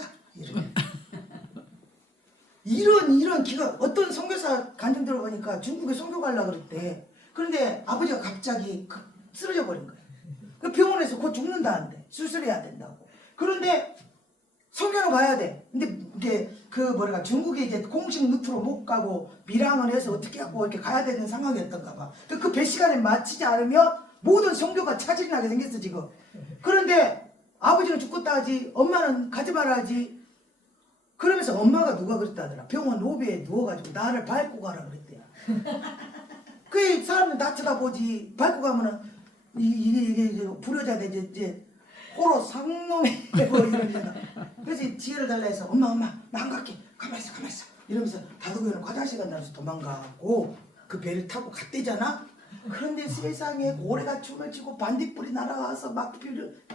이런 기가 어떤 선교사 간증 들어보니까 중국에 선교 가려고 그랬대. 그런데 아버지가 갑자기 쓰러져 버린 거야. 그 병원에서 곧 죽는다는데 수술해야 된다고. 그런데 선교는 가야 돼. 근데 이게 중국에 이제 공식 루트로 못 가고 밀항을 해서 어떻게 하고 이렇게 가야 되는 상황이었던가 봐. 그 배 시간에 맞추지 않으면 모든 선교가 차질이 나게 생겼어 지금. 그런데 아버지는 죽겠다 하지 엄마는 가지 말아 하지. 그러면서 엄마가 누가 그랬다더라. 병원 로비에 누워가지고 나를 밟고 가라 그랬대요. 그 사람들 나 쳐다보지. 밟고 가면은 이게 불효자 되지 이제 호로 상놈이 되고 이러잖아. 그래서 지혜를 달라 해서 엄마 나 안 갈게. 가만히 있어 이러면서 다독여놓고 화장실 간다면서 도망가고 그 배를 타고 갔대잖아. 그런데 세상에 고래가 춤을 추고 반딧불이 날아와서 막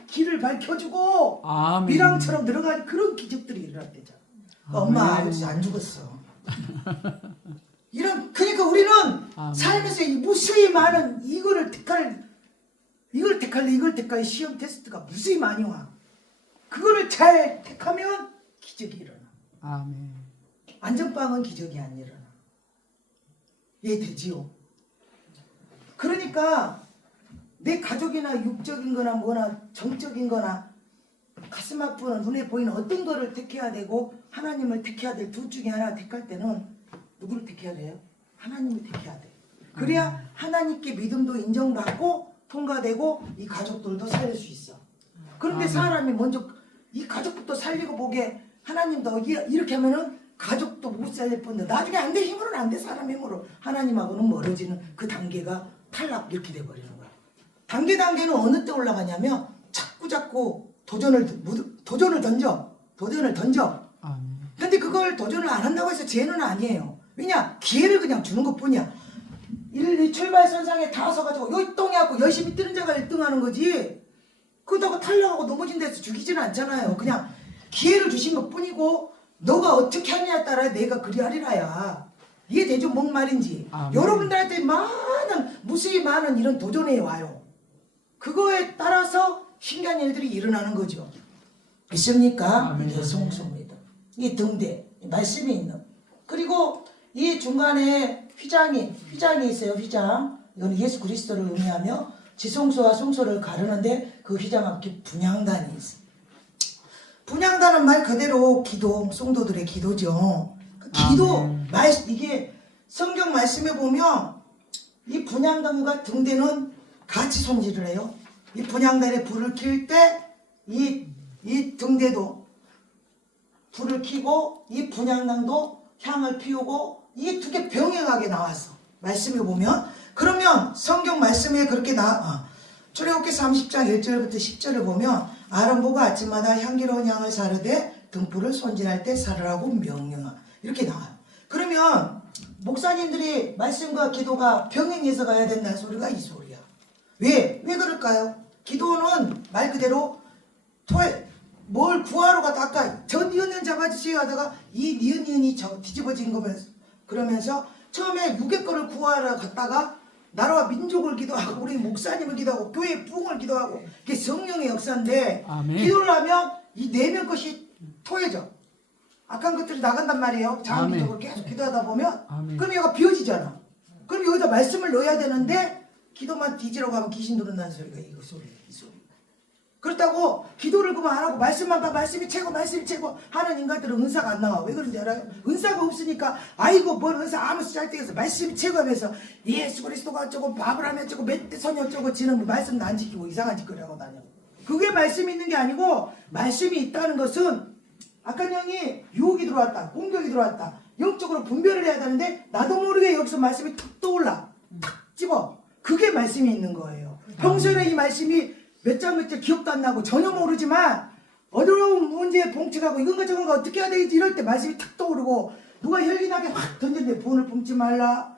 길을 밝혀주고 아멘. 미랑처럼 들어가는 그런 기적들이 일어났대잖아. 엄마 아버지 안 죽었어. 그러니까 우리는 아멘. 삶에서 이 무수히 많은 이걸 택할래 시험 테스트가 무수히 많이 와. 그거를 잘 택하면 기적이 일어나. 아멘. 안전빵은 기적이 안 일어나. 이해되지요? 그러니까 내 가족이나 육적인 거나 뭐나 정적인 거나 가슴 아프는 눈에 보이는 어떤 거를 택해야 되고 하나님을 택해야 될 둘 중에 하나 택할 때는 누구를 택해야 돼요? 하나님을 택해야 돼. 그래야 하나님께 믿음도 인정받고 통과되고 이 가족들도 살릴 수 있어. 그런데 사람이 먼저 이 가족부터 살리고 보게 하나님도 이렇게 하면은 가족도 못 살릴 뿐데 나중에 안 돼. 힘으로는 안 돼. 사람 힘으로 하나님하고는 멀어지는 그 단계가 탈락 이렇게 돼버리는 거야. 단계는 어느 때 올라가냐면 자꾸 도전을 던져. 아멘. 근데 그걸 도전을 안 한다고 해서 죄는 아니에요. 왜냐? 기회를 그냥 주는 것뿐이야. 이 출발선상에 다 서가지고 요똥해갖고 열심히 뛰는 자가 1등하는 거지. 그러다가 탈락하고 넘어진 데서 죽이지는 않잖아요. 그냥 기회를 주신 것뿐이고 너가 어떻게 하느냐에 따라 내가 그리하리라야. 이해되죠? 뭔 말인지. 아멘. 여러분들한테 무수히 많은 이런 도전이 와요. 그거에 따라서 신기한 일들이 일어나는 거죠. 있습니까? 아멘. 이게 성소입니다. 이 등대, 말씀이 있는. 그리고 이 중간에 휘장이 있어요. 휘장. 이건 예수 그리스도를 의미하며 지성소와 성소를 가르는데 그 휘장 앞에 분향단이 있어요. 분향단은 말 그대로 기도, 성도들의 기도죠. 그 기도, 아멘. 이게 성경 말씀에 보면 이 분향단과 등대는 같이 손질을 해요. 이 분향단에 불을 켤 때 이 등대도 불을 켜고 이 분향단도 향을 피우고 이 두 개 병행하게 나왔어. 말씀에 보면. 그러면 성경 말씀에 그렇게 출애굽기 30장 1절부터 10절을 보면 아론보가 아침마다 향기로운 향을 사르되 등불을 손질할 때 사르라고 명령하. 이렇게 나와요. 그러면 목사님들이 말씀과 기도가 병행해서 가야 된다는 소리가 이 소리야. 왜 그럴까요? 기도는 말 그대로 뭘 구하러 갔다 아까 저 니은은 잡아주세요 하다가 이 니은이 뒤집어진 거면서 그러면서 처음에 육의 거를 구하러 갔다가 나라와 민족을 기도하고 우리 목사님을 기도하고 교회 부흥을 기도하고 그게 성령의 역사인데 아멘. 기도를 하면 이 내면 것이 토해져. 악한 것들이 나간단 말이에요. 장기적으로 계속 기도하다 보면 아멘. 그럼 얘가 비워지잖아. 그럼 여기다 말씀을 넣어야 되는데 기도만 뒤지라고 하면 귀신 들어온다는 소리가 이 소리. 그렇다고 기도를 그만 안 하고 말씀만 봐. 말씀이 최고 하는 인간들은 은사가 안 나와. 왜 그런지 알아요? 은사가 없으니까 아이고 뭔 은사 아무 쓰지 할 때에서 말씀이 최고하면서 예수 그리스도가 어쩌고 밥을 하면 어쩌고 멧돼선이 어쩌고 지는 말씀도 안 지키고 이상한 짓거리 하고 다녀. 그게 말씀이 있는 게 아니고 말씀이 있다는 것은 악한 영이 유혹이 들어왔다. 공격이 들어왔다. 영적으로 분별을 해야 되는데 나도 모르게 여기서 말씀이 탁 떠올라. 탁 집어. 그게 말씀이 있는 거예요. 평소에는 이 말씀이 몇 장 기억도 안 나고 전혀 모르지만 어려운 문제에 봉축하고 이건가 저건가 어떻게 해야 되겠지 이럴 때 말씀이 탁 떠오르고 누가 혈기나게 확 던졌는데 본을 뿜지 말라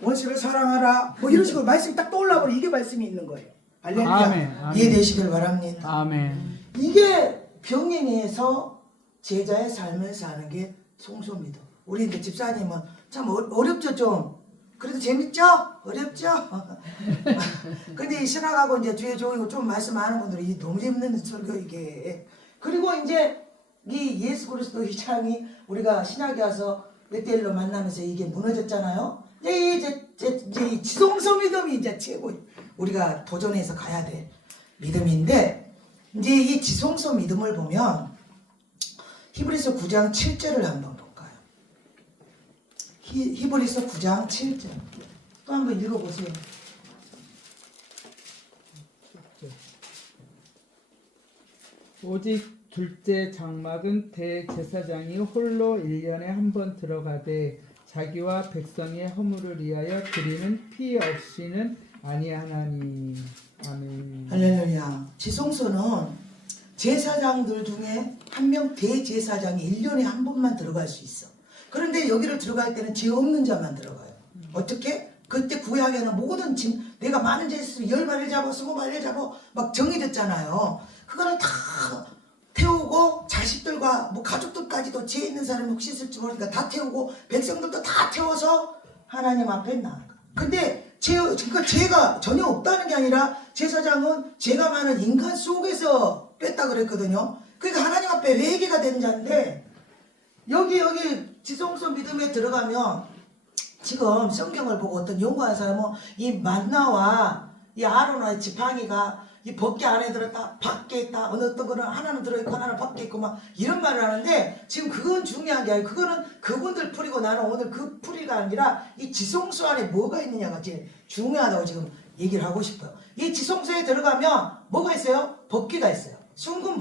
원수를 사랑하라 뭐 이런 식으로 말씀이 딱 떠올라버려. 이게 말씀이 있는 거예요. 할렐루야. 아멘. 이해되시길 바랍니다. 아멘. 이게 병행해서 제자의 삶을 사는 게 성소입니다. 우리 이제 집사님은 참 어렵죠 좀. 그래도 재밌죠? 어렵죠? 근데 이 신학하고 이제 주에 조이고 좀 말씀하는 분들이 너무 재밌는 설교 이게. 그리고 이제 이 예수 그리스도 휘장이 우리가 신학에 와서 벳델로 만나면서 이게 무너졌잖아요. 이제 이 지성소 믿음이 이제 최고 우리가 도전해서 가야 될 믿음인데 이제 이 지성소 믿음을 보면 히브리서 9장 7절을 한번 볼까요? 히브리서 9장 7절 또 한번 읽어보세요. 오직 둘째 장막은 대제사장이 홀로 1년에 한 번 들어가되 자기와 백성의 허물을 위하여 드리는 피 없이는 아니하나니. 아멘. 할렐루야. 지성소는 제사장들 중에 한 명 대제사장이 1년에 한 번만 들어갈 수 있어. 그런데 여기를 들어갈 때는 죄 없는 자만 들어가요. 어떻게? 그때 구약에는 모든 내가 많은 죄 있으면 10마리를 잡아 20마리를 잡아 막 정해졌잖아요. 그거는 다 태우고 자식들과 뭐 가족들까지도 죄 있는 사람이 혹시 있을지 모르니까 다 태우고 백성들도 다 태워서 하나님 앞에 나아가. 근데 그러니까 죄가 전혀 없다는 게 아니라 제사장은 죄가 많은 인간 속에서 뺐다 그랬거든요. 그러니까 하나님 앞에 회개가 된 자인데 여기 지성소 믿음에 들어가면 지금 성경을 보고 어떤 연구하는 사람은 이 만나와 이 아론의 지팡이가 이 벗개 안에 들었다 밖에 있다 어느 거는 하나는 들어있고 하나는 밖에 있고 막 이런 말을 하는데 지금 그건 중요한 게 아니고 그거는 그분들 풀이고 나는 오늘 그 풀이가 아니라 이 지성소 안에 뭐가 있느냐가 제일 중요하다고 지금 얘기를 하고 싶어요. 이 지성소에 들어가면 뭐가 있어요? 벗개가 있어요. 순금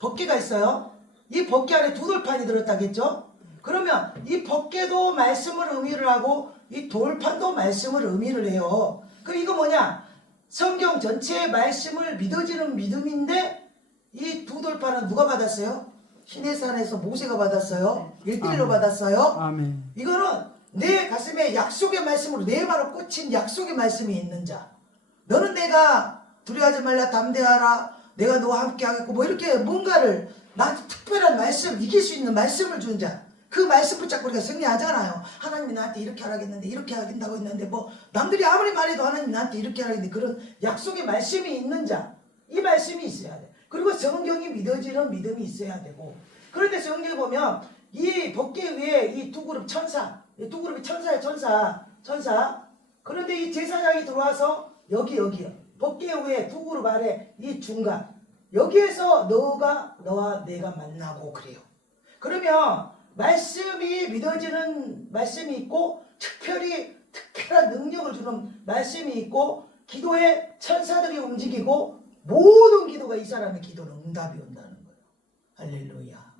벗개가 있어요. 이 벗개 안에 두 돌판이 들었다겠죠? 그러면 이 벗개도 말씀을 의미를 하고 이 돌판도 말씀을 의미를 해요. 그럼 이거 뭐냐? 성경 전체의 말씀을 믿어지는 믿음인데 이 두 돌판은 누가 받았어요? 시내산에서 모세가 받았어요. 1대1로 받았어요. 아멘. 이거는 내 가슴에 약속의 말씀으로 내 말로 꽂힌 약속의 말씀이 있는 자. 너는 내가 두려워하지 말라 담대하라. 내가 너와 함께 하겠고 뭐 이렇게 뭔가를 나한테 특별한 말씀, 이길 수 있는 말씀을 준 자. 그 말씀 붙잡고 우리가 승리하잖아요. 하나님이 나한테 이렇게 하라겠는데 이렇게 하긴다고 했는데 뭐 남들이 아무리 말해도 하나님 나한테 이렇게 하라겠는데 그런 약속의 말씀이 있는 자. 이 말씀이 있어야 돼. 그리고 성경이 믿어지는 믿음이 있어야 되고. 그런데 성경에 보면 이 법궤 위에 이 두 그룹 천사, 이 두 그룹이 천사예요. 천사. 그런데 이 제사장이 들어와서 여기요. 법궤 위에 두 그룹 아래 이 중간 여기에서 너와 내가 만나고 그래요. 그러면 말씀이 믿어지는 말씀이 있고 특별한 능력을 주는 말씀이 있고 기도에 천사들이 움직이고 모든 기도가 이 사람의 기도는 응답이 온다는 거예요. 할렐루야.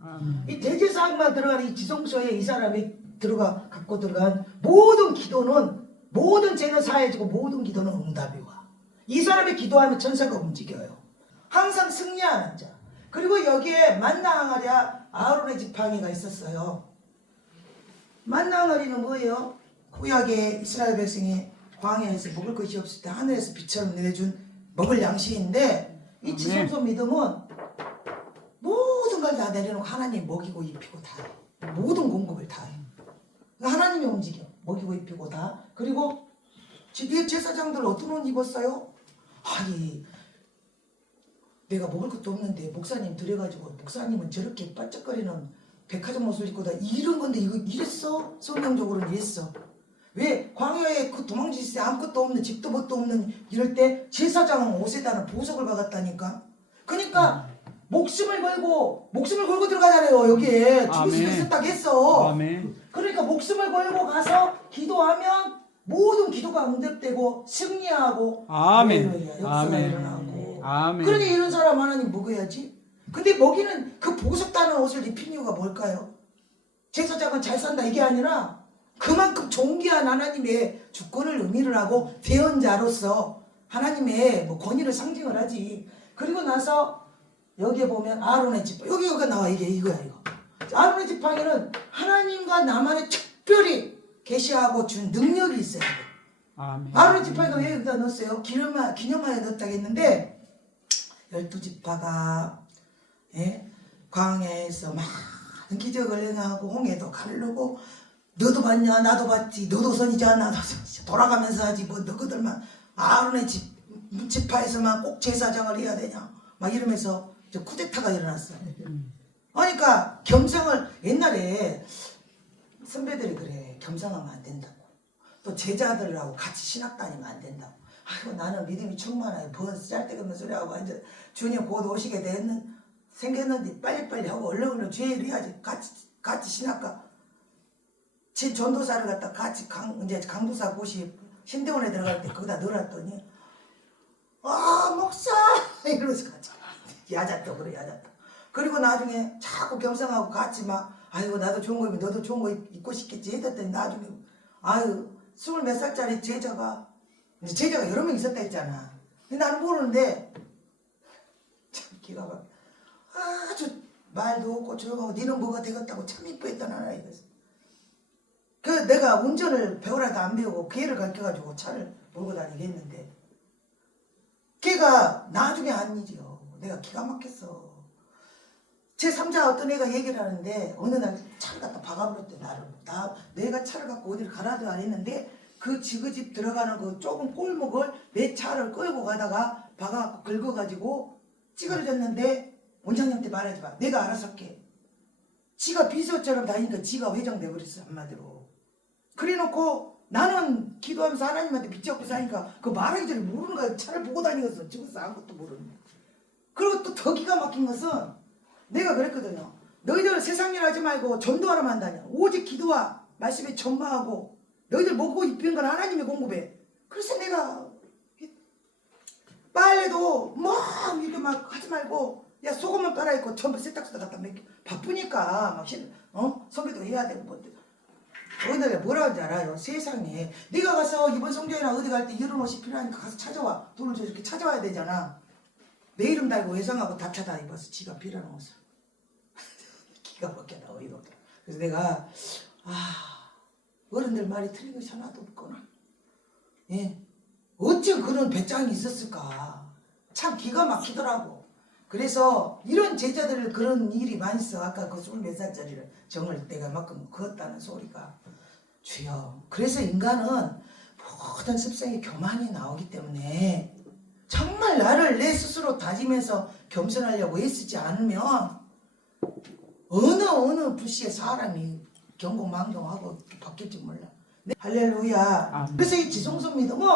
이 대제사장만 들어가는 이 지성소에 이 사람이 갖고 들어간 모든 기도는 모든 죄는 사해지고 모든 기도는 응답이 와. 이 사람이 기도하면 천사가 움직여요. 항상 승리하는 자. 그리고 여기에 만나 항아리와 아론의 지팡이가 있었어요. 만나 항아리는 뭐예요? 구약의 이스라엘 백성이 광야에서 먹을 것이 없을 때 하늘에서 빛처럼 내려준 먹을 양식인데 이 지성소 믿음은 모든 걸 다 내려놓고 하나님 먹이고 입히고 다 해. 모든 공급을 다 해. 하나님이 움직여. 먹이고 입히고 다. 그리고 뒤에 제사장들 어떤 옷 입었어요? 아니 내가 먹을 것도 없는데 목사님 들여가지고 목사님은 저렇게 반짝거리는 백화점 옷을 입고 다 이런 건데 이거 이랬어? 성경적으로는 이랬어. 왜 광야에 그 도망칠 때 아무것도 없는 집도 뭣도 없는 이럴 때 제사장은 옷에다는 보석을 박았다니까. 그러니까 목숨을 걸고 들어가잖아요. 여기에 죽을 수도 있었다고 했어. 아멘. 그러니까 목숨을 걸고 가서 기도하면 모든 기도가 응답되고 승리하고 아멘. 역사가 아멘. 일어나고. 아멘. 그러니 이런 사람 하나님 먹어야지. 근데 먹이는 그 보석 따는 옷을 입힌 이유가 뭘까요? 제사장은 잘 산다 이게 아니라 그만큼 존귀한 하나님의 주권을 의미를 하고 대언자로서 하나님의 뭐 권위를 상징을 하지. 그리고 나서 여기에 보면 아론의 지팡이 여기가 나와. 이거야. 아론의 지팡이는 하나님과 나만의 특별히 계시하고 준 능력이 있어야 돼. 아멘. 아론의 지팡이가 왜 여기다 넣었어요? 기념하에 넣었다고 했는데 12지파가 광야에서 많은 기적을 행하고 홍해도 가르고 너도 봤냐 나도 봤지 너도 선이자 나도 선이자 돌아가면서 하지 뭐 너희들만 아론의 지파에서만 꼭 제사장을 해야 되냐 막 이러면서 쿠데타가 일어났어요. 그러니까 겸상을 옛날에 선배들이 그래 겸상하면 안 된다고 또 제자들하고 같이 신학 다니면 안 된다고. 아이고 나는 믿음이 충만해요. 벌써 짤데없는 소리하고 완전 주님 곧 오시게 생겼는데 빨리빨리 하고 얼른 죄를 해야지. 같이 신학가 전도사를 갖다 같이 이제 강도사 곳이 신대원에 들어갈 때 거기다 넣어놨더니 목사 이러면서 같이 야자떠 그래 야자떠. 그리고 나중에 자꾸 겸상하고 같이 막 아이고 나도 좋은 거 입으면 너도 좋은 거 입고 싶겠지 했더니 나중에 20몇 살짜리 제자가 여러 명 있었다 했잖아. 근데 나는 모르는데 참 기가 막 아주 말도 없고 조용하고 니는 뭐가 되겠다고 참 이쁘했던 하나 이거지. 그 내가 운전을 배우라도 안 배우고 걔를 가르쳐가지고 차를 몰고 다니게 했는데 걔가 나중에 한 일이요. 내가 기가 막혔어. 제 3자 어떤 애가 얘기를 하는데 어느 날 차를 갖다 박아버렸대 나를. 내가 차를 갖고 어디를 가라도 안 했는데 그 지그집 들어가는 그 좁은 골목을 내 차를 끌고 가다가 박아갖고 긁어가지고 찌그러졌는데 원장님한테 말하지 마. 내가 알아서 할게. 지가 비서처럼 다니니까 지가 회장돼 버렸어 한마디로. 그래놓고 나는 기도하면서 하나님한테 빚잡고 사니까 그 말하기 전에 모르는 거야. 차를 보고 다니겠어. 죽었어 아무것도 모르는 거야. 그리고 또 더 기가 막힌 것은 내가 그랬거든요. 너희들 세상 일 하지 말고 전도하러 만다냐. 오직 기도와 말씀에 전망하고 너희들 먹고 입히는 건 하나님의 공급해. 그래서 내가 빨래도 막 이렇게 막 하지 말고 야 소금만 깔아입고 전부 세탁소에 갖다 맡겨. 바쁘니까 막 선교도 해야 되고 뭐. 너희들 뭐라 하는지 알아요? 세상에 네가 가서 이번 성경이나 어디 갈 때 이런 옷이 필요하니까 가서 찾아와. 돈을 줘 이렇게 찾아와야 되잖아. 내 이름 달고 외상하고 다 찾아 입어서 지가 필요한 옷을. 기가 막혀다 어이가 없다. 그래서 내가 어른들 말이 틀린 것이 하나도 없구나. 어쩜 그런 배짱이 있었을까. 참 기가 막히더라고. 그래서 이런 제자들 그런 일이 많이 있어. 아까 그 24살짜리를 정을 내가 만큼 그었다는 소리가 주여. 그래서 인간은 모든 습성이 교만이 나오기 때문에 정말 나를 내 스스로 다지면서 겸손하려고 애쓰지 않으면 어느 불시에 사람이 경공망정하고 바뀔지 몰라. 네? 할렐루야. 아멘. 그래서 이 지성소 믿음은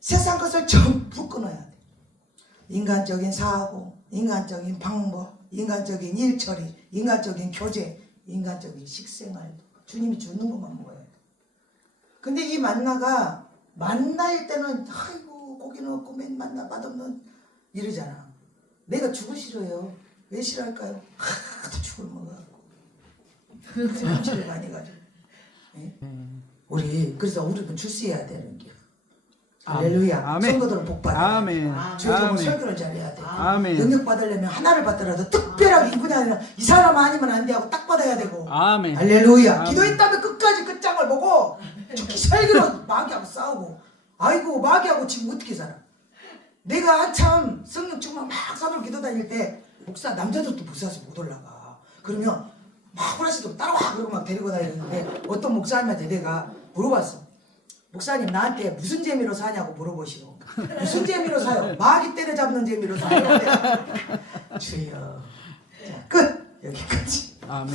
세상 것을 전부 끊어야 돼. 인간적인 사고, 인간적인 방법, 인간적인 일처리, 인간적인 교제, 인간적인 식생활. 주님이 주는 것만 먹어야 돼. 근데 이 만나가 만날 때는 아이고 고기는 없고 맨 만나 맛없는 이러잖아. 내가 죽을 싫어요. 왜 싫어할까요? 하도 죽을 먹어갖고 음식을 많이 가지고. 네? 우리 그래서 우리는 출세해야 되는 게. 할렐루야. 아멘. 성도들은 복 받아. 아멘. 주의 종은 아멘. 설교를 잘해야 돼. 아멘. 능력 받으려면 하나를 받더라도 특별하게 이분이 아니라 이 사람 아니면 안 돼 하고 딱 받아야 되고. 아멘. 할렐루야. 아멘. 기도했다면 끝까지 끝장을 보고 죽기 살기로 마귀하고 싸우고. 아이고 마귀하고 지금 어떻게 살아? 내가 한참 성령 충만 막 산으로 기도 다닐 때 목사 남자들도 목사에서 못 올라가. 그러면 막 호라시도 따라와 그러고 막 데리고 다니는데 어떤 목사님한테 내가 물어봤어. 목사님 나한테 무슨 재미로 사냐고 물어보시고 무슨 재미로 사요? 마귀 때려잡는 재미로 사요. 주여. 자, 끝. 여기까지. 아멘.